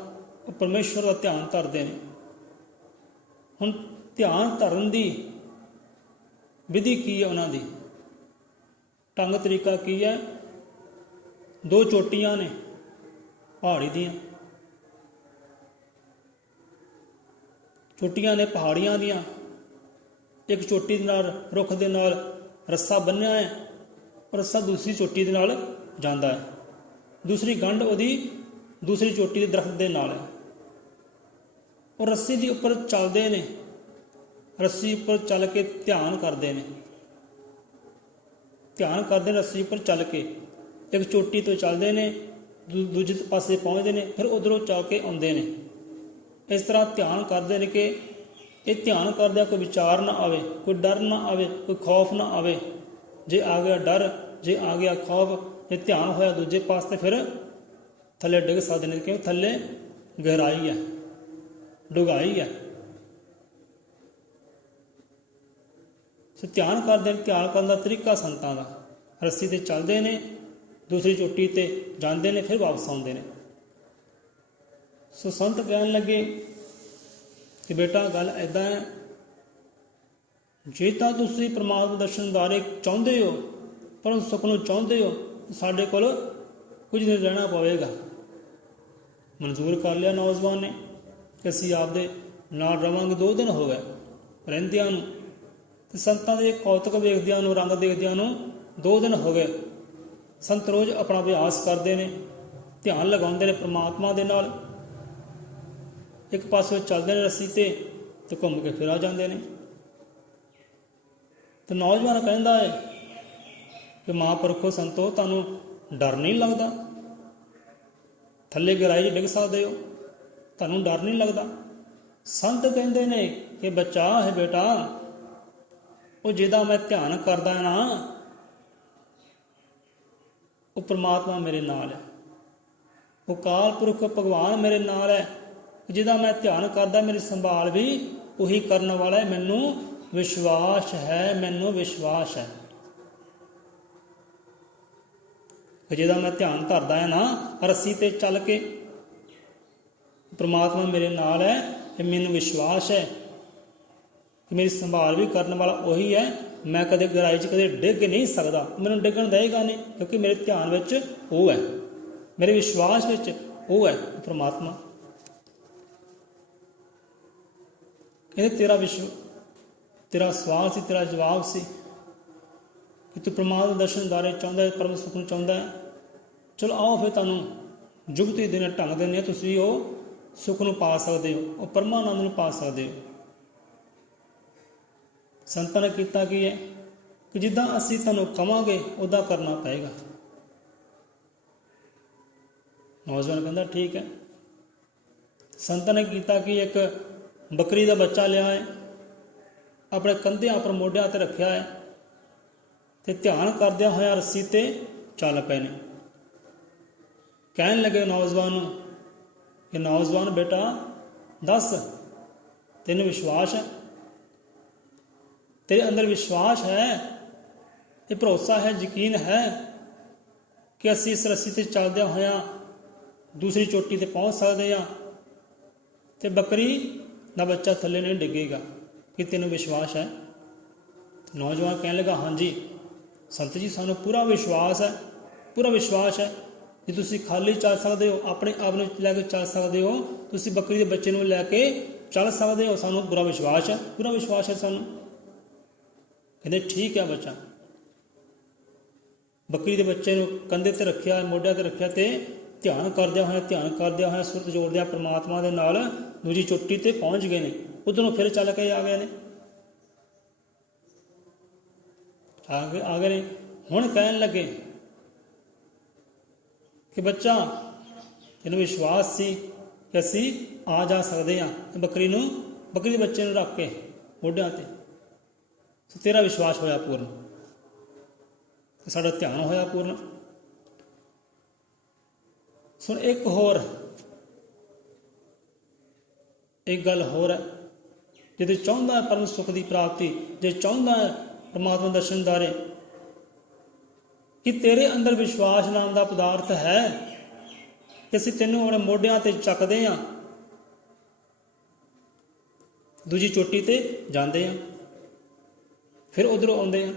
ਉਹ ਪਰਮੇਸ਼ਵਰ ਦਾ ਧਿਆਨ ਧਰਦੇ ਨੇ। ਹੁਣ ਧਿਆਨ ਧਰਨ ਦੀ ਵਿਧੀ ਕੀ ਹੈ ਉਹਨਾਂ ਦੀ? ਢੰਗ ਤਰੀਕਾ ਕੀ ਹੈ? 2 ਚੋਟੀਆਂ ਨੇ ਪਹਾੜੀ ਦੀਆਂ, ਚੋਟੀਆਂ ਨੇ ਪਹਾੜੀਆਂ ਦੀਆਂ। ਇੱਕ ਚੋਟੀ ਦੇ ਨਾਲ, ਰੁੱਖ ਦੇ ਨਾਲ ਰੱਸਾ ਬੰਨ੍ਹਿਆ ਹੈ, ਔਰ ਰੱਸਾ ਦੂਸਰੀ ਚੋਟੀ ਦੇ ਨਾਲ ਜਾਂਦਾ ਹੈ। ਦੂਸਰੀ ਗੰਢ ਉਹਦੀ ਦੂਸਰੀ ਚੋਟੀ ਦੇ ਦਰਖਤ ਦੇ ਨਾਲ ਹੈ। ਉਹ ਰੱਸੀ ਦੇ ਉੱਪਰ ਚੱਲਦੇ ਨੇ, ਰੱਸੀ ਉੱਪਰ ਚੱਲ ਕੇ ਧਿਆਨ ਕਰਦੇ ਨੇ, ਧਿਆਨ ਕਰਦੇ ਨੇ ਰੱਸੀ ਉੱਪਰ ਚੱਲ ਕੇ। ਇੱਕ ਚੋਟੀ ਤੋਂ ਚੱਲਦੇ ਨੇ, ਦੂਜੇ ਪਾਸੇ ਪਹੁੰਚਦੇ ਨੇ, ਫਿਰ ਉੱਧਰੋਂ ਚੱਲ ਕੇ ਆਉਂਦੇ ਨੇ। ਇਸ ਤਰ੍ਹਾਂ ਧਿਆਨ ਕਰਦੇ ਨੇ ਕਿ ਇਹ ਧਿਆਨ ਕਰਦਿਆਂ ਕੋਈ ਵਿਚਾਰ ਨਾ ਆਵੇ, ਕੋਈ ਡਰ ਨਾ ਆਵੇ, ਕੋਈ ਖੌਫ ਨਾ ਆਵੇ। ਜੇ ਆ ਗਿਆ ਡਰ, ਜੇ ਆ ਗਿਆ ਖੌਫ, ਜੇ ਧਿਆਨ ਹੋਇਆ ਦੂਜੇ ਪਾਸੇ, ਫਿਰ ਥੱਲੇ ਡਿੱਗ ਸਕਦੇ ਨੇ, ਕਿਉਂ? ਥੱਲੇ ਗਹਿਰਾਈ ਹੈ, ਡੂੰਘਾਈ ਹੈ। ਸੋ ਧਿਆਨ ਕਰਦੇ ਨੇ। ਧਿਆਨ ਕਰਨ ਦਾ ਤਰੀਕਾ ਸੰਤਾਂ ਦਾ, ਰੱਸੀ 'ਤੇ ਚੱਲਦੇ ਨੇ, ਦੂਸਰੀ ਚੋਟੀ 'ਤੇ ਜਾਂਦੇ ਨੇ, ਫਿਰ ਵਾਪਸ ਆਉਂਦੇ ਨੇ। ਸੋ ਸੰਤ ਕਹਿਣ ਲੱਗੇ ਕਿ ਬੇਟਾ ਗੱਲ ਇੱਦਾਂ ਹੈ, ਜੇ ਤਾਂ ਤੁਸੀਂ ਪਰਮਾਤਮਾ ਦਰਸ਼ਨ ਦਾਰੇ ਚਾਹੁੰਦੇ ਹੋ, ਪਰ ਉਸ ਸੁੱਖ ਨੂੰ ਚਾਹੁੰਦੇ ਹੋ, ਸਾਡੇ ਕੋਲ ਕੁਝ ਨਹੀਂ ਰਹਿਣਾ ਪਵੇਗਾ। ਮਨਜ਼ੂਰ ਕਰ ਲਿਆ ਨੌਜਵਾਨ ਨੇ ਕਿ ਅਸੀਂ ਆਪਦੇ ਨਾਲ ਰਵਾਂਗੇ। 2 ਦਿਨ ਹੋ ਗਏ ਰਹਿੰਦਿਆਂ ਨੂੰ, ਅਤੇ ਸੰਤਾਂ ਦੇ ਕੌਤਕ ਵੇਖਦਿਆਂ ਨੂੰ, ਰੰਗ ਦੇਖਦਿਆਂ ਨੂੰ 2 ਦਿਨ ਹੋ ਗਏ। ਸੰਤ ਰੋਜ਼ ਆਪਣਾ ਅਭਿਆਸ ਕਰਦੇ ਨੇ, ਧਿਆਨ ਲਗਾਉਂਦੇ ਨੇ ਪਰਮਾਤਮਾ ਦੇ ਨਾਲ। ਇੱਕ ਪਾਸੇ ਚੱਲਦੇ ਨੇ ਰੱਸੀ 'ਤੇ, ਤੇ ਘੁੰਮ ਕੇ ਫਿਰ ਆ ਜਾਂਦੇ ਨੇ। ਤੇ ਨੌਜਵਾਨ ਕਹਿੰਦਾ ਹੈ ਕਿ ਮਹਾਂਪੁਰਖੋ ਸੰਤੋ, ਤੁਹਾਨੂੰ ਡਰ ਨਹੀਂ ਲੱਗਦਾ? ਥੱਲੇ ਗਹਿਰਾਈ 'ਚ ਡਿੱਗ ਸਕਦੇ ਹੋ, ਤੁਹਾਨੂੰ ਡਰ ਨਹੀਂ ਲੱਗਦਾ? ਸੰਤ ਕਹਿੰਦੇ ਨੇ ਕਿ ਬੱਚਾ ਹੈ, ਬੇਟਾ, ਉਹ ਜਿਹਦਾ ਮੈਂ ਧਿਆਨ ਕਰਦਾ ਨਾ, ਉਹ ਪਰਮਾਤਮਾ ਮੇਰੇ ਨਾਲ ਹੈ, ਉਹ ਕਾਲ ਪੁਰਖ ਭਗਵਾਨ ਮੇਰੇ ਨਾਲ ਹੈ। ਜਿਹਦਾ ਮੈਂ ਧਿਆਨ ਕਰਦਾ, ਮੇਰੀ ਸੰਭਾਲ ਵੀ ਉਹੀ ਕਰਨ ਵਾਲਾ ਹੈ। ਮੈਨੂੰ ਵਿਸ਼ਵਾਸ ਹੈ, ਮੈਨੂੰ ਵਿਸ਼ਵਾਸ ਹੈ। ਜਿਹਦਾ ਮੈਂ ਧਿਆਨ ਧਰਦਾ ਹੈ ਨਾ, ਰੱਸੀ 'ਤੇ ਚੱਲ ਕੇ, ਪਰਮਾਤਮਾ ਮੇਰੇ ਨਾਲ ਹੈ, ਇਹ ਮੈਨੂੰ ਵਿਸ਼ਵਾਸ ਹੈ ਕਿ ਮੇਰੀ ਸੰਭਾਲ ਵੀ ਕਰਨ ਵਾਲਾ ਉਹੀ ਹੈ। ਮੈਂ ਕਦੇ ਗਹਿਰਾਈ 'ਚ ਕਦੇ ਡਿੱਗ ਨਹੀਂ ਸਕਦਾ, ਮੈਨੂੰ ਡਿੱਗਣ ਦੇਵੇਗਾ ਨਹੀਂ, ਕਿਉਂਕਿ ਮੇਰੇ ਧਿਆਨ ਵਿੱਚ ਉਹ ਹੈ, ਮੇਰੇ ਵਿਸ਼ਵਾਸ ਵਿੱਚ ਉਹ ਹੈ ਪਰਮਾਤਮਾ। ਕਹਿੰਦੇ ਤੇਰਾ ਸਵਾਲ ਸੀ, ਤੇਰਾ ਜਵਾਬ ਸੀ ਕਿ ਤੂੰ ਪਰਮਾਤਮਾ ਦਰਸ਼ਨ ਦਾਰੇ ਚਾਹੁੰਦਾ ਹੈ, ਪਰਮ ਸੁੱਖ ਨੂੰ ਚਾਹੁੰਦਾ ਹੈ। ਚਲੋ ਆਓ ਫਿਰ ਤੁਹਾਨੂੰ ਜੁਗਤੀ ਦੇ ਢੰਗ ਦੇ ਨੇ, ਤੁਸੀਂ ਉਹ ਸੁੱਖ ਨੂੰ ਪਾ ਸਕਦੇ ਹੋ, ਉਹ ਪਰਮਾਨੰਦ ਨੂੰ ਪਾ ਸਕਦੇ ਹੋ। ਸੰਤਾਂ ਨੇ ਕੀਤਾ ਕੀ ਹੈ ਕਿ ਜਿੱਦਾਂ ਅਸੀਂ ਤੁਹਾਨੂੰ ਕਵਾਂਗੇ ਉੱਦਾਂ ਕਰਨਾ ਪਏਗਾ। ਨੌਜਵਾਨ ਕਹਿੰਦਾ ਠੀਕ ਹੈ। ਸੰਤਾਂ ਨੇ ਕੀਤਾ ਕਿ ਇੱਕ ਬੱਕਰੀ ਦਾ ਬੱਚਾ ਲਿਆ ਹੈ, ਆਪਣੇ ਕੰਧਿਆਂ ਉੱਪਰ ਮੋਢਿਆਂ 'ਤੇ ਰੱਖਿਆ ਹੈ, ਤੇ ਧਿਆਨ ਕਰਦਿਆਂ ਹੋਇਆ ਰੱਸੀ 'ਤੇ ਚੱਲ ਪਏ ਨੇ। ਕਹਿਣ ਲੱਗੇ ਨੌਜਵਾਨ ਨੂੰ ਕਿ ਨੌਜਵਾਨ ਬੇਟਾ, ਦੱਸ, ਤੈਨੂੰ ਵਿਸ਼ਵਾਸ ਹੈ? ਤੇਰੇ ਅੰਦਰ ਵਿਸ਼ਵਾਸ ਹੈ, ਇਹ ਭਰੋਸਾ ਹੈ, ਯਕੀਨ ਹੈ ਕਿ ਅਸੀਂ ਇਸ ਰੱਸੀ 'ਤੇ ਚੱਲਦਿਆਂ ਹੋਇਆਂ ਦੂਸਰੀ ਚੋਟੀ 'ਤੇ ਪਹੁੰਚ ਸਕਦੇ ਹਾਂ, ਅਤੇ ਬੱਕਰੀ ਦਾ ਬੱਚਾ ਥੱਲੇ ਨਹੀਂ ਡਿੱਗੇਗਾ? ਕਿ ਤੈਨੂੰ ਵਿਸ਼ਵਾਸ ਹੈ? ਨੌਜਵਾਨ ਕਹਿਣ ਲੱਗਾ, ਹਾਂਜੀ ਸੰਤ ਜੀ, ਸਾਨੂੰ ਪੂਰਾ ਵਿਸ਼ਵਾਸ ਹੈ, ਪੂਰਾ ਵਿਸ਼ਵਾਸ ਹੈ ਕਿ ਤੁਸੀਂ ਖਾਲੀ ਚੱਲ ਸਕਦੇ ਹੋ, ਆਪਣੇ ਆਪ ਨੂੰ ਲੈ ਕੇ ਚੱਲ ਸਕਦੇ ਹੋ, ਤੁਸੀਂ ਬੱਕਰੀ ਦੇ ਬੱਚੇ ਨੂੰ ਲੈ ਕੇ ਚੱਲ ਸਕਦੇ ਹੋ, ਸਾਨੂੰ ਪੂਰਾ ਵਿਸ਼ਵਾਸ ਹੈ, ਪੂਰਾ ਵਿਸ਼ਵਾਸ ਹੈ ਸਾਨੂੰ। ਕਹਿੰਦੇ ਠੀਕ ਹੈ ਬੱਚਾ। ਬੱਕਰੀ ਦੇ ਬੱਚੇ ਨੂੰ ਕੰਧੇ 'ਤੇ ਰੱਖਿਆ, ਮੋਢਿਆਂ 'ਤੇ ਰੱਖਿਆ, ਅਤੇ ਧਿਆਨ ਕਰਦਿਆਂ ਹੋਇਆ ਸੁਰਤ ਜੋੜਦਿਆਂ ਪਰਮਾਤਮਾ ਦੇ ਨਾਲ ਦੂਜੀ ਚੋਟੀ 'ਤੇ ਪਹੁੰਚ ਗਏ ਨੇ। ਉੱਧਰੋਂ ਫਿਰ ਚੱਲ ਕੇ ਆ ਗਏ ਨੇ, ਆ ਗਏ ਨੇ। ਹੁਣ ਕਹਿਣ ਲੱਗੇ ਕਿ ਬੱਚਾ, ਤੈਨੂੰ ਵਿਸ਼ਵਾਸ ਸੀ ਕਿ ਅਸੀਂ ਆ ਜਾ ਸਕਦੇ ਹਾਂ, ਬੱਕਰੀ ਦੇ ਬੱਚੇ ਨੂੰ ਰੱਖ ਕੇ ਮੋਢਿਆਂ 'ਤੇ, ਸੋ ਤੇਰਾ ਵਿਸ਼ਵਾਸ ਹੋਇਆ ਪੂਰਨ, ਸਾਡਾ ਧਿਆਨ ਹੋਇਆ ਪੂਰਨ। ਸੁਣ, ਇੱਕ ਗੱਲ ਹੋਰ ਹੈ, ਜੇ ਤੂੰ ਚਾਹੁੰਦਾ ਹੈ ਪਰਮ ਸੁੱਖ ਦੀ ਪ੍ਰਾਪਤੀ, ਜੇ ਚਾਹੁੰਦਾ ਹੈ ਪਰਮਾਤਮਾ ਦਰਸ਼ਨ ਦਾਰੇ, ਕਿ ਤੇਰੇ ਅੰਦਰ ਵਿਸ਼ਵਾਸ ਨਾਮ ਦਾ ਪਦਾਰਥ ਹੈ ਕਿ ਅਸੀਂ ਤੈਨੂੰ ਆਪਣੇ ਮੋਢਿਆਂ ਤੇ ਚੱਕਦੇ ਹਾਂ, ਦੂਜੀ ਚੋਟੀ ਤੇ ਜਾਂਦੇ ਹਾਂ, ਫਿਰ ਉਧਰੋਂ ਆਉਂਦੇ ਹਾਂ।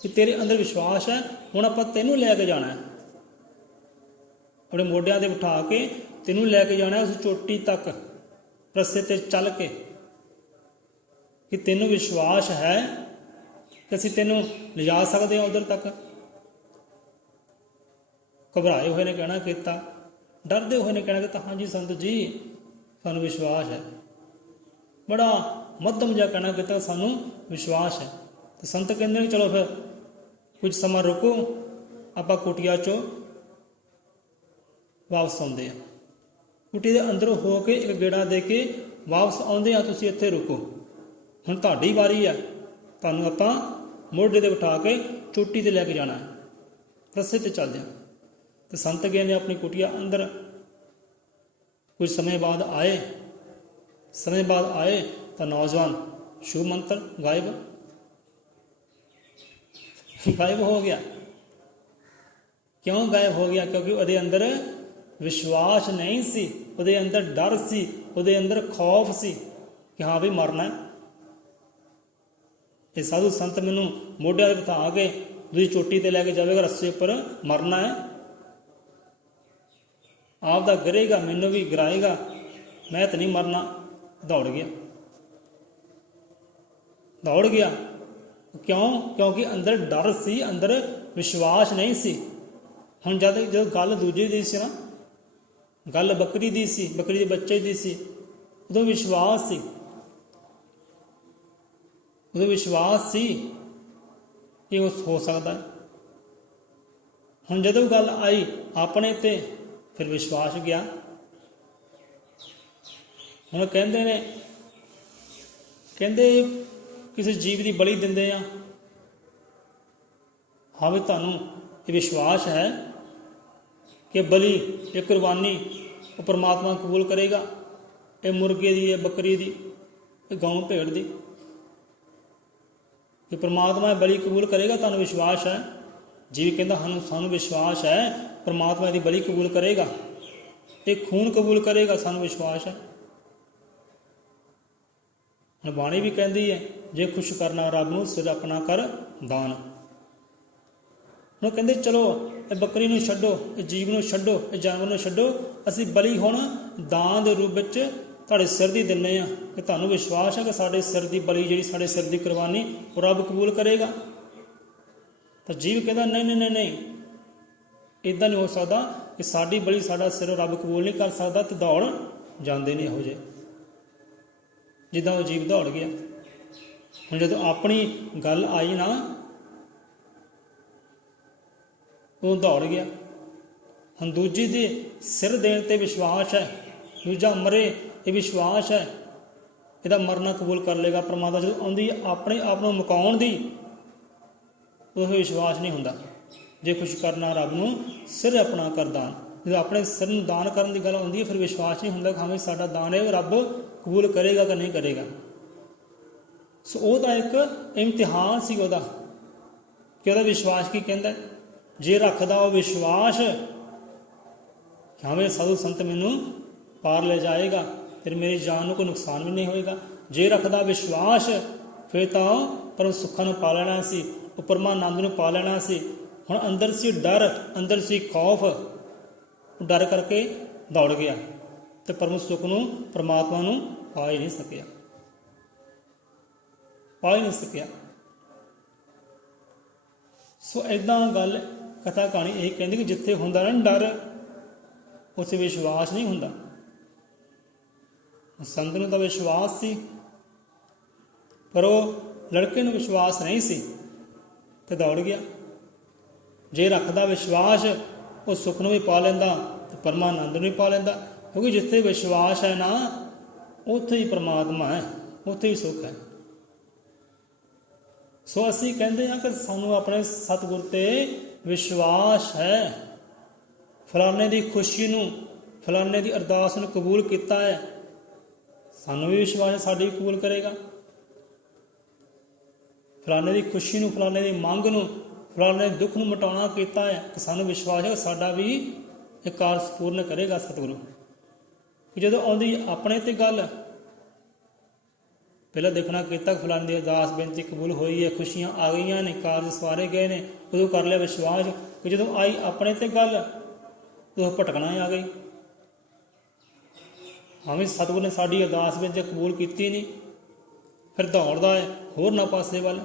ਕਿ ਤੇਰੇ ਅੰਦਰ ਵਿਸ਼ਵਾਸ ਹੈ, ਹੁਣ ਆਪਾਂ ਤੈਨੂੰ ਲੈ ਕੇ ਜਾਣਾ ਹੈ, ਆਪਣੇ ਮੋਢਿਆਂ ਤੇ ਬਿਠਾ ਕੇ ਤੈਨੂੰ ਲੈ ਕੇ ਜਾਣਾ ਉਸ ਚੋਟੀ ਤੱਕ, ਰਸਤੇ ਤੇ ਚੱਲ ਕੇ। ਕਿ ਤੈਨੂੰ ਵਿਸ਼ਵਾਸ ਹੈ ਕਿ ਅਸੀਂ ਤੈਨੂੰ ਲਿਜਾ ਸਕਦੇ ਹਾਂ ਉਧਰ ਤੱਕ। ਘਬਰਾਏ ਹੋਏ ਨੇ ਕਹਿਣਾ ਕੀਤਾ, ਡਰਦੇ ਹੋਏ ਨੇ ਕਹਿਣਾ ਕੀਤਾ, ਹਾਂਜੀ ਸੰਤ ਜੀ ਸਾਨੂੰ ਵਿਸ਼ਵਾਸ ਹੈ। ਬੜਾ ਮੱਧਮ ਜਿਹਾ ਕਹਿਣਾ ਕੀਤਾ, ਸਾਨੂੰ ਵਿਸ਼ਵਾਸ ਹੈ। ਤੇ ਸੰਤ ਕਹਿੰਦੇ ਨੇ ਚਲੋ ਫਿਰ ਕੁਝ ਸਮਾਂ ਰੁਕੋ, ਆਪਾਂ ਕੁਟੀਆ ਚੋਂ ਵਾਪਸ ਆਉਂਦੇ ਹਾਂ। ਕੁਟੀ ਦੇ ਅੰਦਰੋਂ ਹੋ ਕੇ ਇੱਕ ਗੇੜਾ ਦੇ ਕੇ ਵਾਪਸ ਆਉਂਦੇ ਹਾਂ, ਤੁਸੀਂ ਇੱਥੇ ਰੁਕੋ, ਹੁਣ ਤੁਹਾਡੀ ਵਾਰੀ ਹੈ, ਤੁਹਾਨੂੰ ਆਪਾਂ ਮੋਢੇ ਤੇ ਬਿਠਾ ਕੇ ਚੋਟੀ ਤੇ ਲੈ ਕੇ ਜਾਣਾ ਹੈ, ਰਸਤੇ ਤੇ ਚੱਲਦੇ ਹਾਂ। ਤੇ ਸੰਤ ਗਏ ਨੇ ਆਪਣੀ ਕੁਟੀਆ ਅੰਦਰ। ਕੁਝ ਸਮੇਂ ਬਾਅਦ ਆਏ ਤਾਂ ਨੌਜਵਾਨ ਸ਼ੁਭ ਮੰਤਰ ਗਾਇਬ ਹੋ ਗਿਆ। ਕਿਉਂ ਗਾਇਬ ਹੋ ਗਿਆ? ਕਿਉਂਕਿ ਉਹਦੇ ਅੰਦਰ ਵਿਸ਼ਵਾਸ ਨਹੀਂ ਸੀ, ਉਹਦੇ ਅੰਦਰ ਡਰ ਸੀ, ਉਹਦੇ ਅੰਦਰ ਖੌਫ ਸੀ ਕਿ ਹਾਂ ਵੀ ਮਰਨਾ ਹੈ। ਇਹ ਸਾਧੂ ਸੰਤ ਮੈਨੂੰ ਮੋਢਿਆਂ ਤੇ ਬਿਠਾ ਕੇ ਦੂਜੀ ਚੋਟੀ ਤੇ ਲੈ ਕੇ ਜਾਵੇਗਾ, ਰਸਤੇ ਉੱਪਰ ਮਰਨਾ ਹੈ, ਆਪ ਦਾ ਗਿਰੇਗਾ, ਮੈਨੂੰ ਵੀ ਗਿਰਾਏਗਾ, ਮੈਂ ਤਾਂ ਨਹੀਂ ਮਰਨਾ। ਦੌੜ ਗਿਆ। ਕਿਉਂ? ਕਿਉਂਕਿ ਅੰਦਰ ਡਰ ਸੀ, ਅੰਦਰ ਵਿਸ਼ਵਾਸ ਨਹੀਂ ਸੀ। ਹੁਣ ਜਦੋਂ ਗੱਲ ਦੂਜੀ ਦੀ ਸੀ ਨਾ, ਗੱਲ ਬੱਕਰੀ ਦੀ ਸੀ, ਬੱਕਰੀ ਦੇ ਬੱਚੇ ਦੀ ਸੀ, ਉਦੋਂ ਵਿਸ਼ਵਾਸ ਸੀ, ਕਿ ਉਹ ਹੋ ਸਕਦਾ। ਹੁਣ ਜਦੋਂ ਗੱਲ ਆਈ ਆਪਣੇ ਤੇ, ਫਿਰ ਵਿਸ਼ਵਾਸ ਗਿਆ। ਹੁਣ ਕਹਿੰਦੇ ਕਿਸੇ ਜੀਵ ਦੀ ਬਲੀ ਦਿੰਦੇ ਆ, ਹਾਂ ਵੀ ਤੁਹਾਨੂੰ ਇਹ ਵਿਸ਼ਵਾਸ ਹੈ ਕਿ ਬਲੀ, ਇਹ ਕੁਰਬਾਨੀ ਉਹ ਪਰਮਾਤਮਾ ਕਬੂਲ ਕਰੇਗਾ, ਇਹ ਮੁਰਗੇ ਦੀ, ਇਹ ਬੱਕਰੀ ਦੀ, ਇਹ ਗਊ ਭੇਡ ਦੀ, ਕਿ ਪਰਮਾਤਮਾ ਬਲੀ ਕਬੂਲ ਕਰੇਗਾ, ਤੁਹਾਨੂੰ ਵਿਸ਼ਵਾਸ ਹੈ। ਜੀਵ ਕਹਿੰਦਾ ਸਾਨੂੰ ਵਿਸ਼ਵਾਸ ਹੈ ਪਰਮਾਤਮਾ ਦੀ ਬਲੀ ਕਬੂਲ ਕਰੇਗਾ, ਇਹ ਖੂਨ ਕਬੂਲ ਕਰੇਗਾ, ਸਾਨੂੰ ਵਿਸ਼ਵਾਸ ਹੈ। ਹੁਣ ਬਾਣੀ ਵੀ ਕਹਿੰਦੀ ਹੈ, ਜੇ ਖੁਸ਼ ਕਰਨਾ ਰੱਬ ਨੂੰ ਸਿਰ ਆਪਣਾ ਕਰ ਦਾਨ। ਹੁਣ ਕਹਿੰਦੇ ਚਲੋ ਇਹ ਬੱਕਰੀ ਨੂੰ ਛੱਡੋ, ਇਹ ਜੀਵ ਨੂੰ ਛੱਡੋ, ਇਹ ਜਾਨਵਰ ਨੂੰ ਛੱਡੋ, ਅਸੀਂ ਬਲੀ ਹੁਣ ਦਾਨ ਦੇ ਰੂਪ ਵਿੱਚ ਤੁਹਾਡੇ ਸਿਰ ਦੀ ਦਿੰਦੇ ਹਾਂ, ਕਿ ਤੁਹਾਨੂੰ ਵਿਸ਼ਵਾਸ ਹੈ ਕਿ ਸਾਡੇ ਸਿਰ ਦੀ ਬਲੀ, ਜਿਹੜੀ ਸਾਡੇ ਸਿਰ ਦੀ ਕੁਰਬਾਨੀ, ਉਹ ਰੱਬ ਕਬੂਲ ਕਰੇਗਾ। ਤਾਂ ਜੀਵ ਕਹਿੰਦਾ ਨਹੀਂ, ਇੱਦਾਂ ਨਹੀਂ ਹੋ ਸਕਦਾ ਕਿ ਸਾਡੀ ਬਲੀ, ਸਾਡਾ ਸਿਰ ਰੱਬ ਕਬੂਲ ਨਹੀਂ ਕਰ ਸਕਦਾ। ਤੇ ਦੌੜ ਜਾਂਦੇ ਨੇ ਇਹੋ ਜਿਹੇ, ਜਿੱਦਾਂ ਉਹ ਜੀਵ ਦੌੜ ਗਿਆ। ਹੁਣ ਜਦੋਂ ਆਪਣੀ ਗੱਲ ਆਈ ਨਾ, ਉਹ ਦੌੜ ਗਿਆ। ਹੁਣ ਦੂਜੀ ਦੇ ਸਿਰ ਦੇਣ ਤੇ ਵਿਸ਼ਵਾਸ ਹੈ, ਦੂਜਾ ਮਰੇ ਇਹ ਵਿਸ਼ਵਾਸ ਹੈ, ਇਹਦਾ ਮਰਨਾ ਕਬੂਲ ਕਰ ਲਏਗਾ ਪਰਮਾਤਮਾ। ਜਦੋਂ ਆਉਂਦੀ ਆਪਣੇ ਆਪ ਨੂੰ ਮੁਕਾਉਣ ਦੀ, ਉਹ ਵਿਸ਼ਵਾਸ ਨਹੀਂ ਹੁੰਦਾ। ਜੇ ਖੁਸ਼ ਕਰਨਾ ਰੱਬ ਨੂੰ ਸਿਰ ਆਪਣਾ ਕਰ ਦਾਨ, ਜਦੋਂ ਆਪਣੇ ਸਿਰ ਨੂੰ ਦਾਨ ਕਰਨ ਦੀ ਗੱਲ ਆਉਂਦੀ ਹੈ, ਫਿਰ ਵਿਸ਼ਵਾਸ ਨਹੀਂ ਹੁੰਦਾ ਕਿ ਹਾਂ ਵੀ ਸਾਡਾ ਦਾਨ ਹੈ ਉਹ ਰੱਬ ਕਬੂਲ ਕਰੇਗਾ ਕਿ ਨਹੀਂ ਕਰੇਗਾ। ਸੋ ਉਹਦਾ ਇੱਕ ਇਮਤਿਹਾਨ ਸੀ ਉਹਦਾ, ਕਿ ਉਹਦਾ ਵਿਸ਼ਵਾਸ ਕੀ ਕਹਿੰਦਾ। ਜੇ ਰੱਖਦਾ ਉਹ ਵਿਸ਼ਵਾਸ ਕਿ ਹਾਂ ਵੀ ਸਾਧੂ ਸੰਤ ਮੈਨੂੰ ਪਾਰ ਲੈ ਜਾਏਗਾ, ਫਿਰ ਮੇਰੀ ਜਾਨ ਨੂੰ ਕੋਈ ਨੁਕਸਾਨ ਵੀ ਨਹੀਂ ਹੋਏਗਾ। ਜੇ ਰੱਖਦਾ ਵਿਸ਼ਵਾਸ, ਫਿਰ ਤਾਂ ਪਰਮ ਸੁੱਖਾਂ ਨੂੰ ਪਾ ਲੈਣਾ ਸੀ, ਉਹ ਪਰਮਾਨੰਦ ਨੂੰ ਪਾ ਲੈਣਾ ਸੀ। ਹੁਣ ਅੰਦਰ ਸੀ ਡਰ, ਅੰਦਰ ਸੀ ਖੌਫ, ਡਰ ਕਰਕੇ ਦੌੜ ਗਿਆ ਤੇ ਪਰਮ ਸੁੱਖ ਨੂੰ, ਪਰਮਾਤਮਾ ਨੂੰ ਪਾ ਹੀ ਨਹੀਂ ਸਕਿਆ। ਸੋ ਇੱਦਾਂ ਗੱਲ, ਕਥਾ ਕਹਾਣੀ ਇਹ ਕਹਿੰਦੀ ਕਿ ਜਿੱਥੇ ਹੁੰਦਾ ਨਾ ਡਰ, ਉੱਥੇ ਵਿਸ਼ਵਾਸ ਨਹੀਂ ਹੁੰਦਾ। ਸੰਤ ਨੂੰ ਤਾਂ ਵਿਸ਼ਵਾਸ ਸੀ, ਪਰ ਉਹ ਲੜਕੇ ਨੂੰ ਵਿਸ਼ਵਾਸ ਨਹੀਂ ਸੀ ਤੇ ਦੌੜ ਗਿਆ। ਜੇ ਰੱਖਦਾ ਵਿਸ਼ਵਾਸ, ਉਹ ਸੁੱਖ ਨੂੰ ਵੀ ਪਾ ਲੈਂਦਾ ਤੇ ਪਰਮਾਨੰਦ ਨੂੰ ਵੀ ਪਾ ਲੈਂਦਾ। ਕਿਉਂਕਿ ਜਿੱਥੇ ਵਿਸ਼ਵਾਸ ਹੈ ਨਾ, ਉੱਥੇ ਹੀ ਪਰਮਾਤਮਾ ਹੈ, ਉੱਥੇ ਹੀ ਸੁੱਖ ਹੈ। ਸੋ ਅਸੀਂ ਕਹਿੰਦੇ ਹਾਂ ਕਿ ਸਾਨੂੰ ਆਪਣੇ ਸਤਿਗੁਰ ਤੇ ਵਿਸ਼ਵਾਸ ਹੈ। ਫਲਾਣੇ ਦੀ ਖੁਸ਼ੀ ਨੂੰ, ਫਲਾਣੇ ਦੀ ਅਰਦਾਸ ਨੂੰ ਕਬੂਲ ਕੀਤਾ ਹੈ, ਸਾਨੂੰ ਵੀ ਵਿਸ਼ਵਾਸ ਹੈ ਸਾਡੀ ਵੀ ਕਬੂਲ ਕਰੇਗਾ। ਫਲਾਣੇ ਦੀ ਖੁਸ਼ੀ ਨੂੰ, ਫਲਾਣੇ ਦੀ ਮੰਗ ਨੂੰ ਫਲਾਣੇ ਨੇ ਦੁੱਖ ਨੂੰ ਮਿਟਾਉਣਾ ਕੀਤਾ ਹੈ, ਕਿ ਸਾਨੂੰ ਵਿਸ਼ਵਾਸ ਹੈ ਸਾਡਾ ਵੀ ਇਹ ਕਾਰਜ ਪੂਰਨ ਕਰੇਗਾ ਸਤਿਗੁਰੂ। ਕਿ ਜਦੋਂ ਆਉਂਦੀ ਆਪਣੇ ਤੇ ਗੱਲ, ਪਹਿਲਾਂ ਦੇਖਣਾ ਕੀਤਾ ਫਲਾਣੇ ਦੀ ਅਰਦਾਸ ਬੇਨਤੀ ਕਬੂਲ ਹੋਈ ਹੈ, ਖੁਸ਼ੀਆਂ ਆ ਗਈਆਂ ਨੇ, ਕਾਰਜ ਸਵਾਰੇ ਗਏ ਨੇ, ਉਦੋਂ ਕਰ ਲਿਆ ਵਿਸ਼ਵਾਸ। ਕਿ ਜਦੋਂ ਆਈ ਆਪਣੇ ਤੇ ਗੱਲ, ਉਦੋਂ ਭਟਕਣਾ ਆ ਗਈ। ਹਾਂ ਵੀ ਸਤਿਗੁਰ ਨੇ ਸਾਡੀ ਅਰਦਾਸ ਬੇਨਤੀ ਕਬੂਲ ਕੀਤੀ ਨਹੀਂ, ਫਿਰ ਦੌੜਦਾ ਹੈ ਹੋਰ ਨਾ ਪਾਸੇ ਵੱਲ,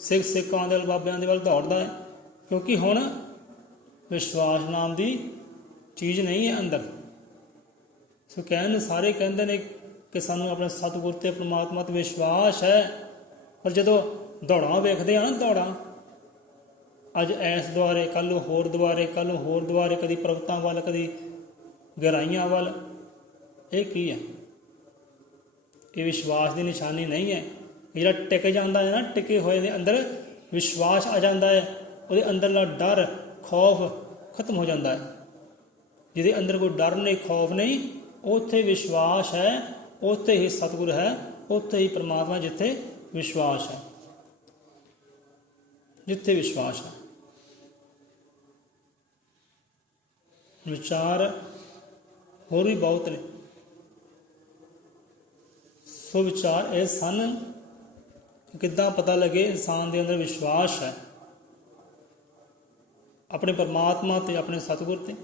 ਸਿੱਖਾਂ ਦੇ ਵੱਲ, ਬਾਬਿਆਂ ਦੇ ਵੱਲ ਦੌੜਦਾ ਹੈ। ਕਿਉਂਕਿ ਹੁਣ ਵਿਸ਼ਵਾਸ ਨਾਮ ਦੀ ਚੀਜ਼ ਨਹੀਂ ਹੈ ਅੰਦਰ। ਸੋ ਕਹਿਣ ਸਾਰੇ ਕਹਿੰਦੇ ਨੇ ਕਿ ਸਾਨੂੰ ਆਪਣੇ ਸਤਿਗੁਰ ਤੇ ਪਰਮਾਤਮਾ ਤੇ ਵਿਸ਼ਵਾਸ ਹੈ, ਪਰ ਜਦੋਂ ਦੌੜਾਂ ਵੇਖਦੇ ਆ ਨਾ, ਦੌੜਾਂ ਅੱਜ ਐਸ ਦੁਆਰੇ, ਕੱਲ੍ਹ ਨੂੰ ਹੋਰ ਦੁਆਰੇ, ਕੱਲ੍ਹ ਨੂੰ ਹੋਰ ਦੁਆਰੇ, ਕਦੀ ਪਰਬਤਾਂ ਵੱਲ, ਕਦੀ ਗਹਿਰਾਈਆਂ ਵੱਲ, ਇਹ ਕੀ ਹੈ? ਇਹ ਵਿਸ਼ਵਾਸ ਦੀ ਨਿਸ਼ਾਨੀ ਨਹੀਂ ਹੈ। ਜਿਹੜਾ ਟਿਕ ਜਾਂਦਾ ਹੈ ਨਾ, ਟਿਕੇ ਹੋਏ ਦੇ ਅੰਦਰ ਵਿਸ਼ਵਾਸ ਆ ਜਾਂਦਾ ਹੈ, ਉਹਦੇ ਅੰਦਰਲਾ ਡਰ ਖੌਫ ਖਤਮ ਹੋ ਜਾਂਦਾ ਹੈ। ਜਿਹਦੇ ਅੰਦਰ ਕੋਈ ਡਰ ਨਹੀਂ, ਖੌਫ ਨਹੀਂ, ਉੱਥੇ ਵਿਸ਼ਵਾਸ ਹੈ, ਉੱਥੇ ਹੀ ਸਤਿਗੁਰ ਹੈ, ਉੱਥੇ ਹੀ ਪਰਮਾਤਮਾ, ਜਿੱਥੇ ਵਿਸ਼ਵਾਸ ਹੈ, ਜਿੱਥੇ ਵਿਸ਼ਵਾਸ ਹੈ। ਵਿਚਾਰ ਹੋਰ ਵੀ ਬਹੁਤ ਨੇ। ਸੋ ਵਿਚਾਰ ਇਹ ਸਨ ਕਿ ਕਿੱਦਾਂ ਪਤਾ ਲੱਗੇ ਇਨਸਾਨ ਦੇ ਅੰਦਰ ਵਿਸ਼ਵਾਸ ਹੈ ਆਪਣੇ ਪਰਮਾਤਮਾ ਤੇ, ਆਪਣੇ ਸਤਿਗੁਰ ਤੇ।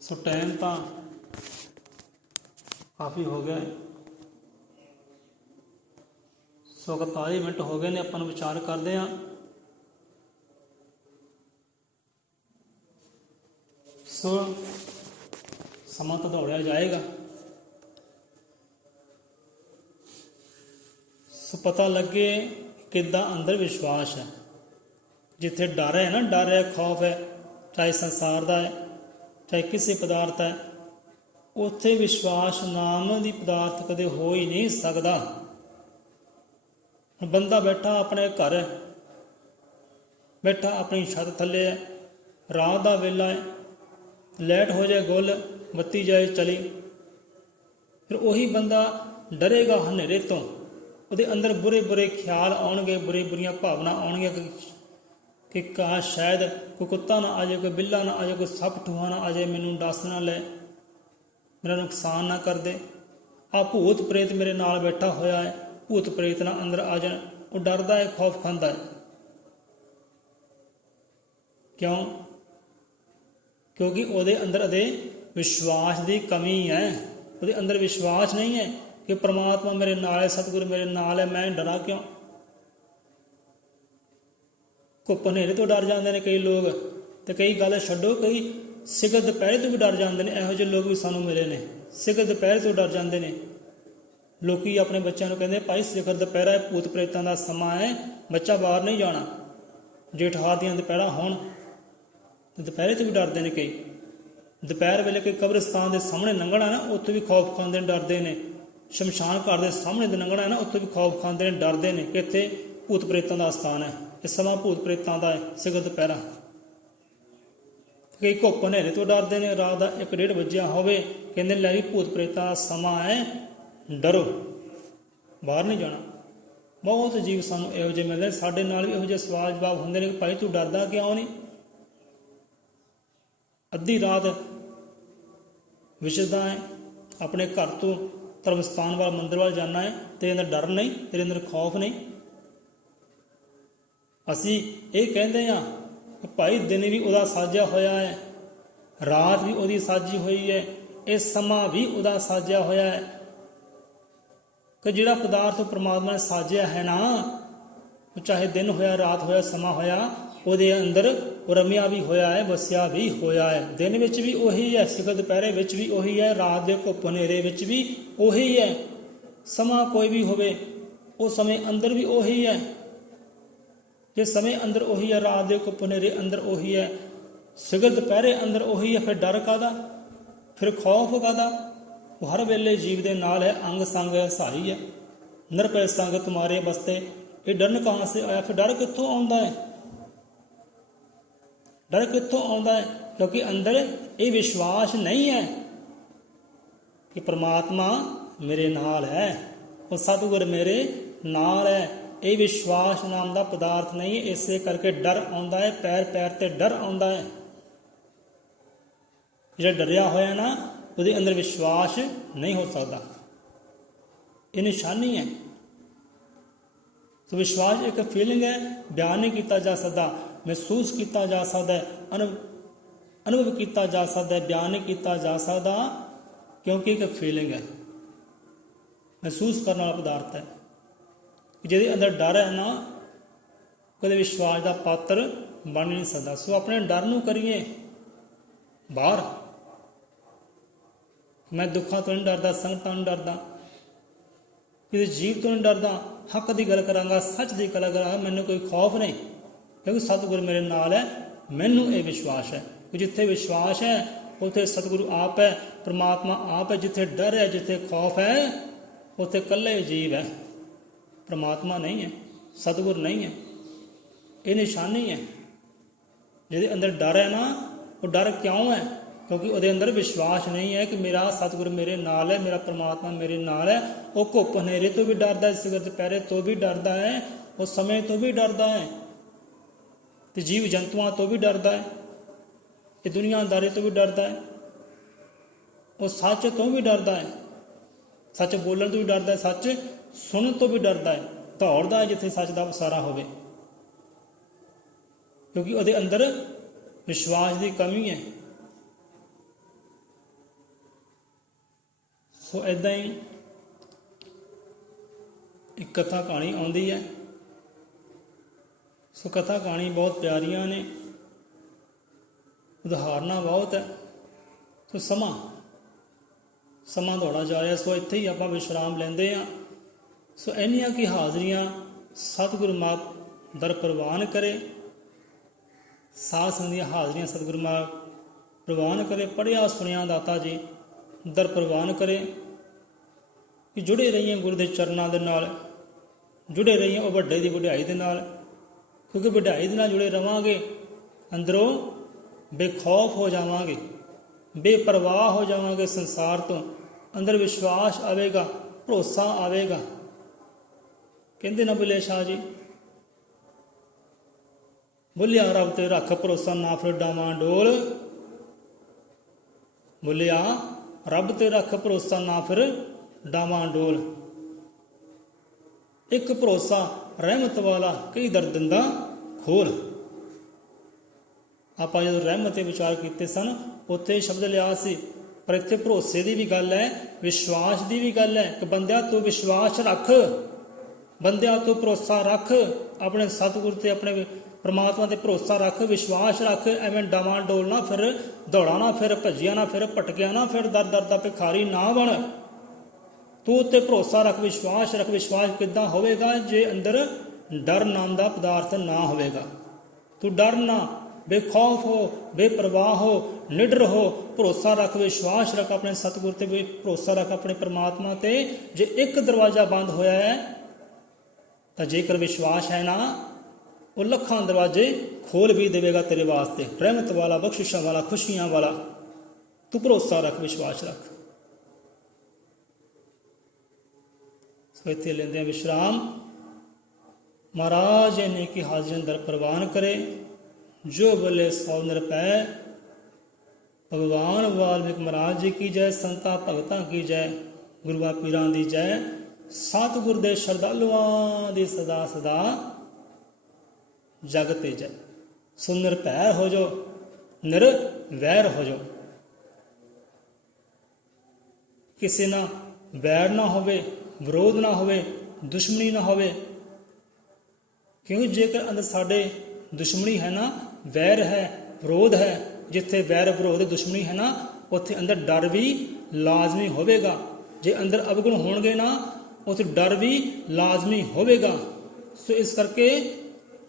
ਸੋ ਟਾਈਮ ਤਾਂ ਕਾਫੀ ਹੋ ਗਿਆ, 41 ਮਿੰਟ ਹੋ ਗਏ ਨੇ। ਆਪਾਂ ਨੂੰ ਵਿਚਾਰ ਕਰਦੇ ਹਾਂ। ਸੋ ਸਮਾਂ ਤਾਂ ਦੌੜਿਆ ਜਾਏਗਾ। ਸੋ ਪਤਾ ਲੱਗੇ ਕਿੱਦਾਂ ਅੰਦਰ ਵਿਸ਼ਵਾਸ ਹੈ। ਜਿੱਥੇ ਡਰ ਹੈ ਨਾ, ਡਰ ਹੈ, ਖੌਫ ਹੈ, ਚਾਹੇ ਸੰਸਾਰ ਦਾ ਹੈ, ਚਾਹੇ ਕਿਸੇ ਪਦਾਰਥ ਹੈ, ਉੱਥੇ ਵਿਸ਼ਵਾਸ ਨਾਮ ਦੀ ਪਦਾਰਥ ਕਦੇ ਹੋ ਹੀ ਨਹੀਂ ਸਕਦਾ। ਬੰਦਾ ਬੈਠਾ ਆਪਣੇ ਘਰ ਹੈ, ਬੈਠਾ ਆਪਣੀ ਛੱਤ ਥੱਲੇ ਹੈ, ਰਾਤ ਦਾ ਵੇਲਾ ਹੈ, ਲਾਈਟ ਹੋ ਜਾਏ ਗੁੱਲ, ਬੱਤੀ ਜਾਏ ਚਲੀ, ਫਿਰ ਉਹੀ ਬੰਦਾ ਡਰੇਗਾ ਹਨੇਰੇ ਤੋਂ। ਉਹਦੇ ਅੰਦਰ ਬੁਰੇ ਬੁਰੇ ਖਿਆਲ ਆਉਣਗੇ, ਬੁਰੀਆਂ ਭਾਵਨਾ ਆਉਣਗੀਆਂ ਕਿ ਕਾਸ਼ ਸ਼ਾਇਦ ਕੋਈ ਕੁੱਤਾ ਨਾ ਆ ਜਾਏ, ਕੋਈ ਬਿੱਲਾ ਨਾ ਆ ਜਾਏ, ਕੋਈ ਸੱਪ ਠੂਹਾ ਨਾ ਆ ਜਾਏ, ਮੈਨੂੰ ਡਸ ਨਾ ਲੈ, ਮੇਰਾ ਨੁਕਸਾਨ ਨਾ ਕਰ ਦੇ। ਆ ਭੂਤ ਪ੍ਰੇਤ ਮੇਰੇ ਨਾਲ ਬੈਠਾ ਹੋਇਆ ਹੈ, ਭੂਤ ਪ੍ਰੇਤ ਨਾ ਅੰਦਰ ਆ ਜਾਣ। ਉਹ ਡਰਦਾ ਹੈ, ਖੌਫ ਖਾਂਦਾ ਹੈ। ਕਿਉਂ? ਕਿਉਂਕਿ ਉਹਦੇ ਅੰਦਰ ਅਦੇ ਵਿਸ਼ਵਾਸ ਦੀ ਕਮੀ ਹੈ। ਉਹਦੇ ਅੰਦਰ ਵਿਸ਼ਵਾਸ ਨਹੀਂ ਹੈ ਕਿ ਪਰਮਾਤਮਾ ਮੇਰੇ ਨਾਲ ਹੈ, ਸਤਿਗੁਰ ਮੇਰੇ ਨਾਲ ਹੈ, ਮੈਂ ਡਰਾਂ ਕਿਉਂ? ਘੁੱਪ ਹਨੇਰੇ ਤੋਂ ਡਰ ਜਾਂਦੇ ਨੇ ਕਈ ਲੋਕ, ਤੇ ਕਈ ਗੱਲ ਛੱਡੋ, ਕਈ ਸਿਖਰ ਦੁਪਹਿਰੇ ਤੋਂ ਵੀ ਡਰ ਜਾਂਦੇ ਨੇ। ਇਹੋ ਜਿਹੇ ਲੋਕ ਵੀ ਸਾਨੂੰ ਮਿਲੇ ਨੇ, ਸਿਖਰ ਦੁਪਹਿਰੇ ਤੋਂ ਡਰ ਜਾਂਦੇ ਨੇ। ਲੋਕੀ ਆਪਣੇ ਬੱਚਿਆਂ ਨੂੰ ਕਹਿੰਦੇ ਭਾਈ ਸਿਖਰ ਦੁਪਹਿਰਾ ਹੈ, ਭੂਤ ਪ੍ਰੇਤਾਂ ਦਾ ਸਮਾਂ ਹੈ, ਬੱਚਾ ਬਾਹਰ ਨਹੀਂ ਜਾਣਾ। ਜੇਠ ਹਾਰ ਦੀਆਂ ਦੁਪਹਿਰਾਂ ਹੋਣ ਤੇ ਦੁਪਹਿਰੇ ਤੋਂ ਵੀ ਡਰਦੇ ਨੇ ਕਈ। ਦੁਪਹਿਰ ਵੇਲੇ ਕੋਈ ਕਬਰਸਤਾਨ ਦੇ ਸਾਹਮਣੇ ਲੰਘਣਾ ਨਾ, ਉੱਥੇ ਵੀ ਖੌਫ ਖਾਂਦੇ ਨੇ, ਡਰਦੇ ਨੇ। ਸ਼ਮਸ਼ਾਨ ਘਾਟ ਦੇ ਸਾਹਮਣੇ ਦੇ ਲੰਘਣਾ ਨਾ, ਉੱਥੇ ਵੀ ਖੌਫ ਖਾਂਦੇ ਨੇ, ਡਰਦੇ ਨੇ ਕਿ ਇੱਥੇ ਭੂਤ ਪ੍ਰੇਤਾਂ ਦਾ ਅਸਥਾਨ ਹੈ, ਇਹ ਸਮਾਂ ਭੂਤ ਪ੍ਰੇਤਾਂ ਦਾ ਹੈ, ਸਿਖਰ ਦੁਪਹਿਰਾ। ਕਈ ਘੁੱਪ ਹਨੇਰੇ ਤੋਂ ਡਰਦੇ ਨੇ, ਰਾਤ ਦਾ 1-1:30 ਵੱਜਿਆ ਹੋਵੇ, ਕਹਿੰਦੇ ਲੈ ਵੀ ਭੂਤ ਪ੍ਰੇਤਾਂ ਦਾ ਸਮਾਂ ਹੈ, ਡਰੋ, ਬਾਹਰ ਨਹੀਂ ਜਾਣਾ। ਬਹੁਤ ਜੀਵ ਸਾਨੂੰ ਇਹੋ ਜਿਹੇ ਮਿਲਦੇ। ਸਾਡੇ ਨਾਲ ਵੀ ਇਹੋ ਜਿਹੇ ਸਵਾਲ ਜਵਾਬ ਹੁੰਦੇ ਨੇ ਕਿ ਭਾਈ ਤੂੰ ਡਰਦਾ ਕਿਉਂ ਨਹੀਂ? ਅੱਧੀ ਰਾਤ ਵਿਚਰਦਾ ਹੈ, ਆਪਣੇ ਘਰ ਤੋਂ ਧਰਮ ਸਥਾਨ ਵੱਲ, ਮੰਦਰ ਵੱਲ ਜਾਣਾ ਹੈ, ਤੇਰੇ ਅੰਦਰ ਡਰ ਨਹੀਂ, ਤੇਰੇ ਅੰਦਰ ਖੌਫ ਨਹੀਂ। ਅਸੀਂ ਇਹ ਕਹਿੰਦੇ ਹਾਂ ਕਿ ਭਾਈ ਦਿਨ ਵੀ ਉਹਦਾ ਸਾਜਿਆ ਹੋਇਆ ਹੈ, ਰਾਤ ਵੀ ਉਹਦੀ ਸਾਜੀ ਹੋਈ ਹੈ, ਇਹ ਸਮਾਂ ਵੀ ਉਹਦਾ ਸਾਜਿਆ ਹੋਇਆ ਹੈ। ਕਿ ਜਿਹੜਾ ਪਦਾਰਥ ਪਰਮਾਤਮਾ ਨੇ ਸਾਜਿਆ ਹੈ ਨਾ, ਉਹ ਚਾਹੇ ਦਿਨ ਹੋਇਆ, ਰਾਤ ਹੋਇਆ, ਸਮਾਂ ਹੋਇਆ, ਉਹਦੇ ਅੰਦਰ ਉਹ ਰਮਿਆ ਵੀ ਹੋਇਆ ਹੈ, ਵਸਿਆ ਵੀ ਹੋਇਆ ਹੈ। ਦਿਨ ਵਿੱਚ ਵੀ ਉਹੀ ਹੈ, ਸਿਖਰ ਦੁਪਹਿਰੇ ਵਿੱਚ ਵੀ ਉਹੀ ਹੈ, ਰਾਤ ਦੇ ਘੁੱਪ ਹਨੇਰੇ ਵਿੱਚ ਵੀ ਉਹੀ ਹੈ। ਸਮਾਂ ਕੋਈ ਵੀ ਹੋਵੇ, ਉਹ ਸਮੇਂ ਅੰਦਰ ਵੀ ਉਹੀ ਹੈ। ਜੇ ਸਮੇਂ ਅੰਦਰ ਉਹੀ ਹੈ, ਰਾਤ ਦੇ ਘੁੱਪ ਹਨੇਰੇ ਅੰਦਰ ਉਹੀ ਹੈ, ਸਿਖਰ ਦੁਪਹਿਰੇ ਅੰਦਰ ਉਹੀ ਹੈ, ਫਿਰ ਡਰ ਕਾਹਦਾ, ਫਿਰ ਖੌਫ ਕਾਹਦਾ? ਉਹ ਹਰ ਵੇਲੇ ਜੀਵ ਦੇ ਨਾਲ ਹੈ, ਅੰਗ ਸੰਗ ਹੈ, ਸਹਾਈ ਹੈ। ਨਿਰਭੈ ਸੰਗ ਤੁਮਾਰੇ ਬਸਤੇ, ਇਹ ਡਰਨ ਕਹਾਂ ਸੇ ਆਇਆ? ਫਿਰ ਡਰ ਕਿੱਥੋਂ ਆਉਂਦਾ ਹੈ? ਡਰ ਕਿੱਥੋਂ ਆਉਂਦਾ ਹੈ? ਕਿਉਂਕਿ ਅੰਦਰ ਇਹ ਵਿਸ਼ਵਾਸ ਨਹੀਂ ਹੈ ਕਿ ਪਰਮਾਤਮਾ ਮੇਰੇ ਨਾਲ ਹੈ, ਉਹ ਸਤਿਗੁਰ ਮੇਰੇ ਨਾਲ ਹੈ। ਇਹ ਵਿਸ਼ਵਾਸ ਨਾਮ ਦਾ ਪਦਾਰਥ ਨਹੀਂ ਹੈ। ਇਸੇ ਕਰਕੇ ਡਰ ਆਉਂਦਾ ਹੈ, ਪੈਰ ਪੈਰ ਤੇ ਡਰ ਆਉਂਦਾ ਹੈ। ਜਿਹੜਾ ਡਰਿਆ ਹੋਇਆ ਨਾ ਉਹਦੇ ਅੰਦਰ ਵਿਸ਼ਵਾਸ ਨਹੀਂ ਹੋ ਸਕਦਾ। ਇਹ ਨਿਸ਼ਾਨੀ ਹੈ। ਸੋ ਵਿਸ਼ਵਾਸ ਇੱਕ ਫੀਲਿੰਗ ਹੈ, ਬਿਆਨ ਨਹੀਂ ਕੀਤਾ ਜਾ ਸਕਦਾ, ਮਹਿਸੂਸ ਕੀਤਾ ਜਾ ਸਕਦਾ ਹੈ, ਅਨੁਭਵ ਕੀਤਾ ਜਾ ਸਕਦਾ ਹੈ, ਬਿਆਨ ਨਹੀਂ ਕੀਤਾ ਜਾ ਸਕਦਾ, ਕਿਉਂਕਿ ਇੱਕ ਫੀਲਿੰਗ ਹੈ, ਮਹਿਸੂਸ ਕਰਨ ਵਾਲਾ ਪਦਾਰਥ ਹੈ। ਜਿਹਦੇ ਅੰਦਰ ਡਰ ਹੈ ਨਾ, ਕਦੇ ਵਿਸ਼ਵਾਸ ਦਾ ਪਾਤਰ ਬਣ ਨਹੀਂ ਸਕਦਾ। ਸੋ ਆਪਣੇ ਡਰ ਨੂੰ ਕਰੀਏ ਬਾਹਰ। ਮੈਂ ਦੁੱਖਾਂ ਤੋਂ ਨਹੀਂ ਡਰਦਾ, ਸੰਕਟਾਂ ਤੋਂ ਨਹੀਂ ਡਰਦਾ, ਕਿਸੇ ਜੀਵ ਤੋਂ ਨਹੀਂ ਡਰਦਾ। ਹੱਕ ਦੀ ਗੱਲ ਕਰਾਂਗਾ, ਸੱਚ ਦੀ ਗੱਲ ਕਰਾਂਗਾ, ਮੈਨੂੰ ਕੋਈ ਖੌਫ ਨਹੀਂ, ਕਿਉਂਕਿ ਸਤਿਗੁਰ ਮੇਰੇ ਨਾਲ ਹੈ। ਮੈਨੂੰ ਇਹ ਵਿਸ਼ਵਾਸ ਹੈ ਕਿ ਜਿੱਥੇ ਵਿਸ਼ਵਾਸ ਹੈ ਉੱਥੇ ਸਤਿਗੁਰੂ ਆਪ ਹੈ, ਪ੍ਰਮਾਤਮਾ ਆਪ ਹੈ। ਜਿੱਥੇ ਡਰ ਹੈ, ਜਿੱਥੇ ਖੌਫ ਹੈ, ਉੱਥੇ ਇਕੱਲੇ ਜੀਵ ਹੈ, ਪ੍ਰਮਾਤਮਾ ਨਹੀਂ ਹੈ, ਸਤਿਗੁਰ ਨਹੀਂ ਹੈ। ਇਹ ਨਿਸ਼ਾਨੀ ਹੈ। ਜਿਹਦੇ ਅੰਦਰ ਡਰ ਹੈ ਨਾ, ਉਹ ਡਰ ਕਿਉਂ ਹੈ? ਕਿਉਂਕਿ ਉਹਦੇ ਅੰਦਰ ਵਿਸ਼ਵਾਸ ਨਹੀਂ ਹੈ ਕਿ ਮੇਰਾ ਸਤਿਗੁਰ ਮੇਰੇ ਨਾਲ ਹੈ, ਮੇਰਾ ਪ੍ਰਮਾਤਮਾ ਮੇਰੇ ਨਾਲ ਹੈ। ਉਹ ਘੁੱਪ ਹਨੇਰੇ ਤੋਂ ਵੀ ਡਰਦਾ ਹੈ, ਸਿਗਰ ਦੁਪਹਿਰੇ ਤੋਂ ਵੀ ਡਰਦਾ ਹੈ, ਉਹ ਸਮੇਂ ਤੋਂ ਵੀ ਡਰਦਾ ਹੈ, ਤੇ ਜੀਵ ਜੰਤੂਆਂ ਤੋਂ ਵੀ ਡਰਦਾ ਹੈ, ਇਹ ਦੁਨੀਆਦਾਰੀ ਤੋਂ ਵੀ ਡਰਦਾ ਹੈ, ਉਹ ਸੱਚ ਤੋਂ ਵੀ ਡਰਦਾ ਹੈ, ਸੱਚ ਬੋਲਣ ਤੋਂ ਵੀ ਡਰਦਾ ਹੈ, ਸੱਚ ਸੁਣਨ ਤੋਂ ਵੀ ਡਰਦਾ ਹੈ, ਦੌੜਦਾ ਹੈ ਜਿੱਥੇ ਸੱਚ ਦਾ ਵਸਾਰਾ ਹੋਵੇ, ਕਿਉਂਕਿ ਉਹਦੇ ਅੰਦਰ ਵਿਸ਼ਵਾਸ ਦੀ ਕਮੀ ਹੈ। ਸੋ ਇੱਦਾਂ ਹੀ ਇੱਕ ਕਥਾ ਕਹਾਣੀ ਆਉਂਦੀ ਹੈ। ਸੋ ਕਥਾ ਕਹਾਣੀ ਬਹੁਤ ਪਿਆਰੀਆਂ ਨੇ, ਉਦਾਹਰਨਾਂ ਬਹੁਤ ਹੈ। ਸੋ ਸਮਾਂ ਦੌੜਾ ਜਾ ਰਿਹਾ। ਸੋ ਇੱਥੇ ਹੀ ਆਪਾਂ ਵਿਸ਼ਰਾਮ ਲੈਂਦੇ ਹਾਂ। ਸੋ ਇੰਨੀਆਂ ਕੀ ਹਾਜ਼ਰੀਆਂ ਸਤਿਗੁਰੂ ਮਾਪ ਦਰ ਪ੍ਰਵਾਨ ਕਰੇ, ਸਾਧ ਸੰਗਤ ਦੀਆਂ ਹਾਜ਼ਰੀਆਂ ਸਤਿਗੁਰੂ ਮਾਪ ਪ੍ਰਵਾਨ ਕਰੇ, ਪੜ੍ਹਿਆ ਸੁਣਿਆ ਦਾਤਾ ਜੀ ਦਰ ਪ੍ਰਵਾਨ ਕਰੇ ਕਿ ਜੁੜੇ ਰਹੀਏ ਗੁਰੂ ਦੇ ਚਰਨਾਂ ਦੇ ਨਾਲ, ਜੁੜੇ ਰਹੀਏ ਉਹ ਵੱਡੇ ਦੀ ਵਡਿਆਈ ਦੇ ਨਾਲ, ਕਿਉਂਕਿ ਵਡਿਆਈ ਦੇ ਨਾਲ ਜੁੜੇ ਰਵਾਂਗੇ ਅੰਦਰੋਂ ਬੇਖੌਫ ਹੋ ਜਾਵਾਂਗੇ, ਬੇਪਰਵਾਹ ਹੋ ਜਾਵਾਂਗੇ ਸੰਸਾਰ ਤੋਂ। ਅੰਦਰ ਵਿਸ਼ਵਾਸ ਆਵੇਗਾ, ਭਰੋਸਾ ਆਵੇਗਾ। ਕਹਿੰਦੇ ਨਾ ਬੁੱਲੇ ਸ਼ਾਹ ਜੀ, ਬੁੱਲਿਆ ਰੱਬ ਤੇ ਰੱਖ ਭਰੋਸਾ, ਨਾ ਫਿਰ ਡਾਵਾਂ ਡੋਲ। ਬੁੱਲਿਆ ਰੱਬ ਤੇ ਰੱਖ ਭਰੋਸਾ, ਨਾ ਫਿਰ ਡਾਵਾਂ ਡੋਲ। ਇੱਕ ਭਰੋਸਾ ਰਹਿਮਤ ਵਾਲਾ, ਕਈ ਦਰਦ ਦਿੰਦਾ ਖੋਲ। ਆਪਾਂ ਜਦੋਂ ਰਹਿਮਤ ਤੇ ਵਿਚਾਰ ਕੀਤੇ ਸਨ, ਉੱਥੇ ਸ਼ਬਦ ਲਿਆ ਸੀ, ਪਰ ਇੱਥੇ ਭਰੋਸੇ ਦੀ ਵੀ ਗੱਲ ਹੈ, ਵਿਸ਼ਵਾਸ ਦੀ ਵੀ ਗੱਲ ਹੈ ਕਿ ਬੰਦਿਆਂ ਤੋਂ ਵਿਸ਼ਵਾਸ ਰੱਖ, ਬੰਦਿਆਂ ਤੋਂ ਭਰੋਸਾ ਰੱਖ, ਆਪਣੇ ਸਤਿਗੁਰ ਤੇ ਆਪਣੇ ਪ੍ਰਮਾਤਮਾ ਤੇ ਭਰੋਸਾ ਰੱਖ, ਵਿਸ਼ਵਾਸ ਰੱਖ। ਐਵੇਂ ਡਾਵਾਂ ਡੋਲ ਨਾ ਫਿਰ, ਦੌੜਾ ਨਾ ਫਿਰ, ਭੱਜਿਆ ਨਾ ਫਿਰ, ਭਟਕਿਆ ਨਾ ਫਿਰ, ਦਰ ਦਰ ਦਾ ਭਿਖਾਰੀ ਨਾ ਬਣ। ਤੂੰ ਉੱਤੇ ਭਰੋਸਾ ਰੱਖ, ਵਿਸ਼ਵਾਸ ਰੱਖ। ਵਿਸ਼ਵਾਸ ਕਿੱਦਾਂ ਹੋਵੇਗਾ? ਜੇ ਅੰਦਰ ਡਰ ਨਾਮ ਦਾ ਪਦਾਰਥ ਨਾ ਹੋਵੇਗਾ। ਤੂੰ ਡਰ ਨਾ, ਬੇਖੌਫ ਹੋ, ਬੇਪਰਵਾਹ ਹੋ, ਨਿਡਰ ਹੋ, ਭਰੋਸਾ ਰੱਖ, ਵਿਸ਼ਵਾਸ ਰੱਖ, ਆਪਣੇ ਸਤਿਗੁਰ ਤੇ ਭਰੋਸਾ ਰੱਖ, ਆਪਣੇ ਪ੍ਰਮਾਤਮਾ ਤੇ। ਜੇ ਇੱਕ ਦਰਵਾਜ਼ਾ ਬੰਦ ਹੋਇਆ ਹੈ ਤਾਂ ਜੇਕਰ ਵਿਸ਼ਵਾਸ ਹੈ ਨਾ, ਉਹ ਲੱਖਾਂ ਦਰਵਾਜ਼ੇ ਖੋਲ ਵੀ ਦੇਵੇਗਾ ਤੇਰੇ ਵਾਸਤੇ, ਰਹਿਮਤ ਵਾਲਾ, ਬਖਸ਼ਿਸ਼ਾਂ ਵਾਲਾ, ਖੁਸ਼ੀਆਂ ਵਾਲਾ। ਤੂੰ ਭਰੋਸਾ ਰੱਖ, ਵਿਸ਼ਵਾਸ ਰੱਖ। ਸੋ ਇੱਥੇ ਲੈਂਦੇ ਹਾਂ ਵਿਸ਼ਰਾਮ। ਮਹਾਰਾਜ ਨੇ ਕਿ ਹਾਜ਼ਰ ਦਰ ਪ੍ਰਵਾਨ ਕਰੇ, ਜੋ ਬੋਲੇ ਸੋ ਨਿਰਭੈ। ਭਗਵਾਨ ਵਾਲਮੀਕ ਮਹਾਰਾਜ ਜੀ ਕੀ ਜੈ, ਸੰਤਾਂ ਭਗਤਾਂ ਕੀ ਜੈ, ਗੁਰੂਆਂ ਪੀਰਾਂ ਦੀ ਜੈ, ਸਤਿਗੁਰ ਦੇ ਸ਼ਰਧਾਲੂਆਂ ਦੀ ਸਦਾ ਸਦਾ ਜਗ ਤੇ ਜੈ। ਸੋ ਨਿਰਭੈ ਹੋ ਜਾਓ, ਨਿਰਵੈਰ ਹੋ ਜਾਓ, ਕਿਸੇ ਨਾਲ ਵੈਰ ਨਾ ਹੋਵੇ, ਵਿਰੋਧ ਨਾ ਹੋਵੇ, ਦੁਸ਼ਮਣੀ ਨਾ ਹੋਵੇ। ਕਿਉਂਕਿ ਜੇਕਰ ਅੰਦਰ ਸਾਡੇ ਦੁਸ਼ਮਣੀ ਹੈ ਨਾ, ਵੈਰ ਹੈ, ਵਿਰੋਧ ਹੈ, ਜਿੱਥੇ ਵੈਰ ਵਿਰੋਧ ਦੁਸ਼ਮਣੀ ਹੈ ਨਾ, ਉੱਥੇ ਅੰਦਰ ਡਰ ਵੀ ਲਾਜ਼ਮੀ ਹੋਵੇਗਾ। ਜੇ ਅੰਦਰ ਅਵਗੁਣ ਹੋਣਗੇ ਨਾ, ਉੱਥੇ ਡਰ ਵੀ ਲਾਜ਼ਮੀ ਹੋਵੇਗਾ। ਸੋ ਇਸ ਕਰਕੇ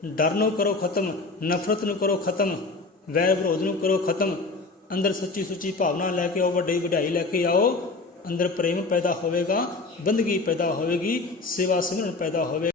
ਡਰ ਨੂੰ ਕਰੋ ਖਤਮ, ਨਫ਼ਰਤ ਨੂੰ ਕਰੋ ਖਤਮ, ਵੈਰ ਵਿਰੋਧ ਨੂੰ ਕਰੋ ਖਤਮ। ਅੰਦਰ ਸੱਚੀ ਸੁੱਚੀ ਭਾਵਨਾ ਲੈ ਕੇ ਆਓ, ਵੱਡੀ ਵਡਿਆਈ ਲੈ ਕੇ ਆਓ। ਅੰਦਰ ਪ੍ਰੇਮ ਪੈਦਾ ਹੋਵੇਗਾ, ਬੰਦਗੀ ਪੈਦਾ ਹੋਵੇਗੀ, ਸੇਵਾ ਸਿਮਰਨ ਪੈਦਾ ਹੋਵੇਗਾ।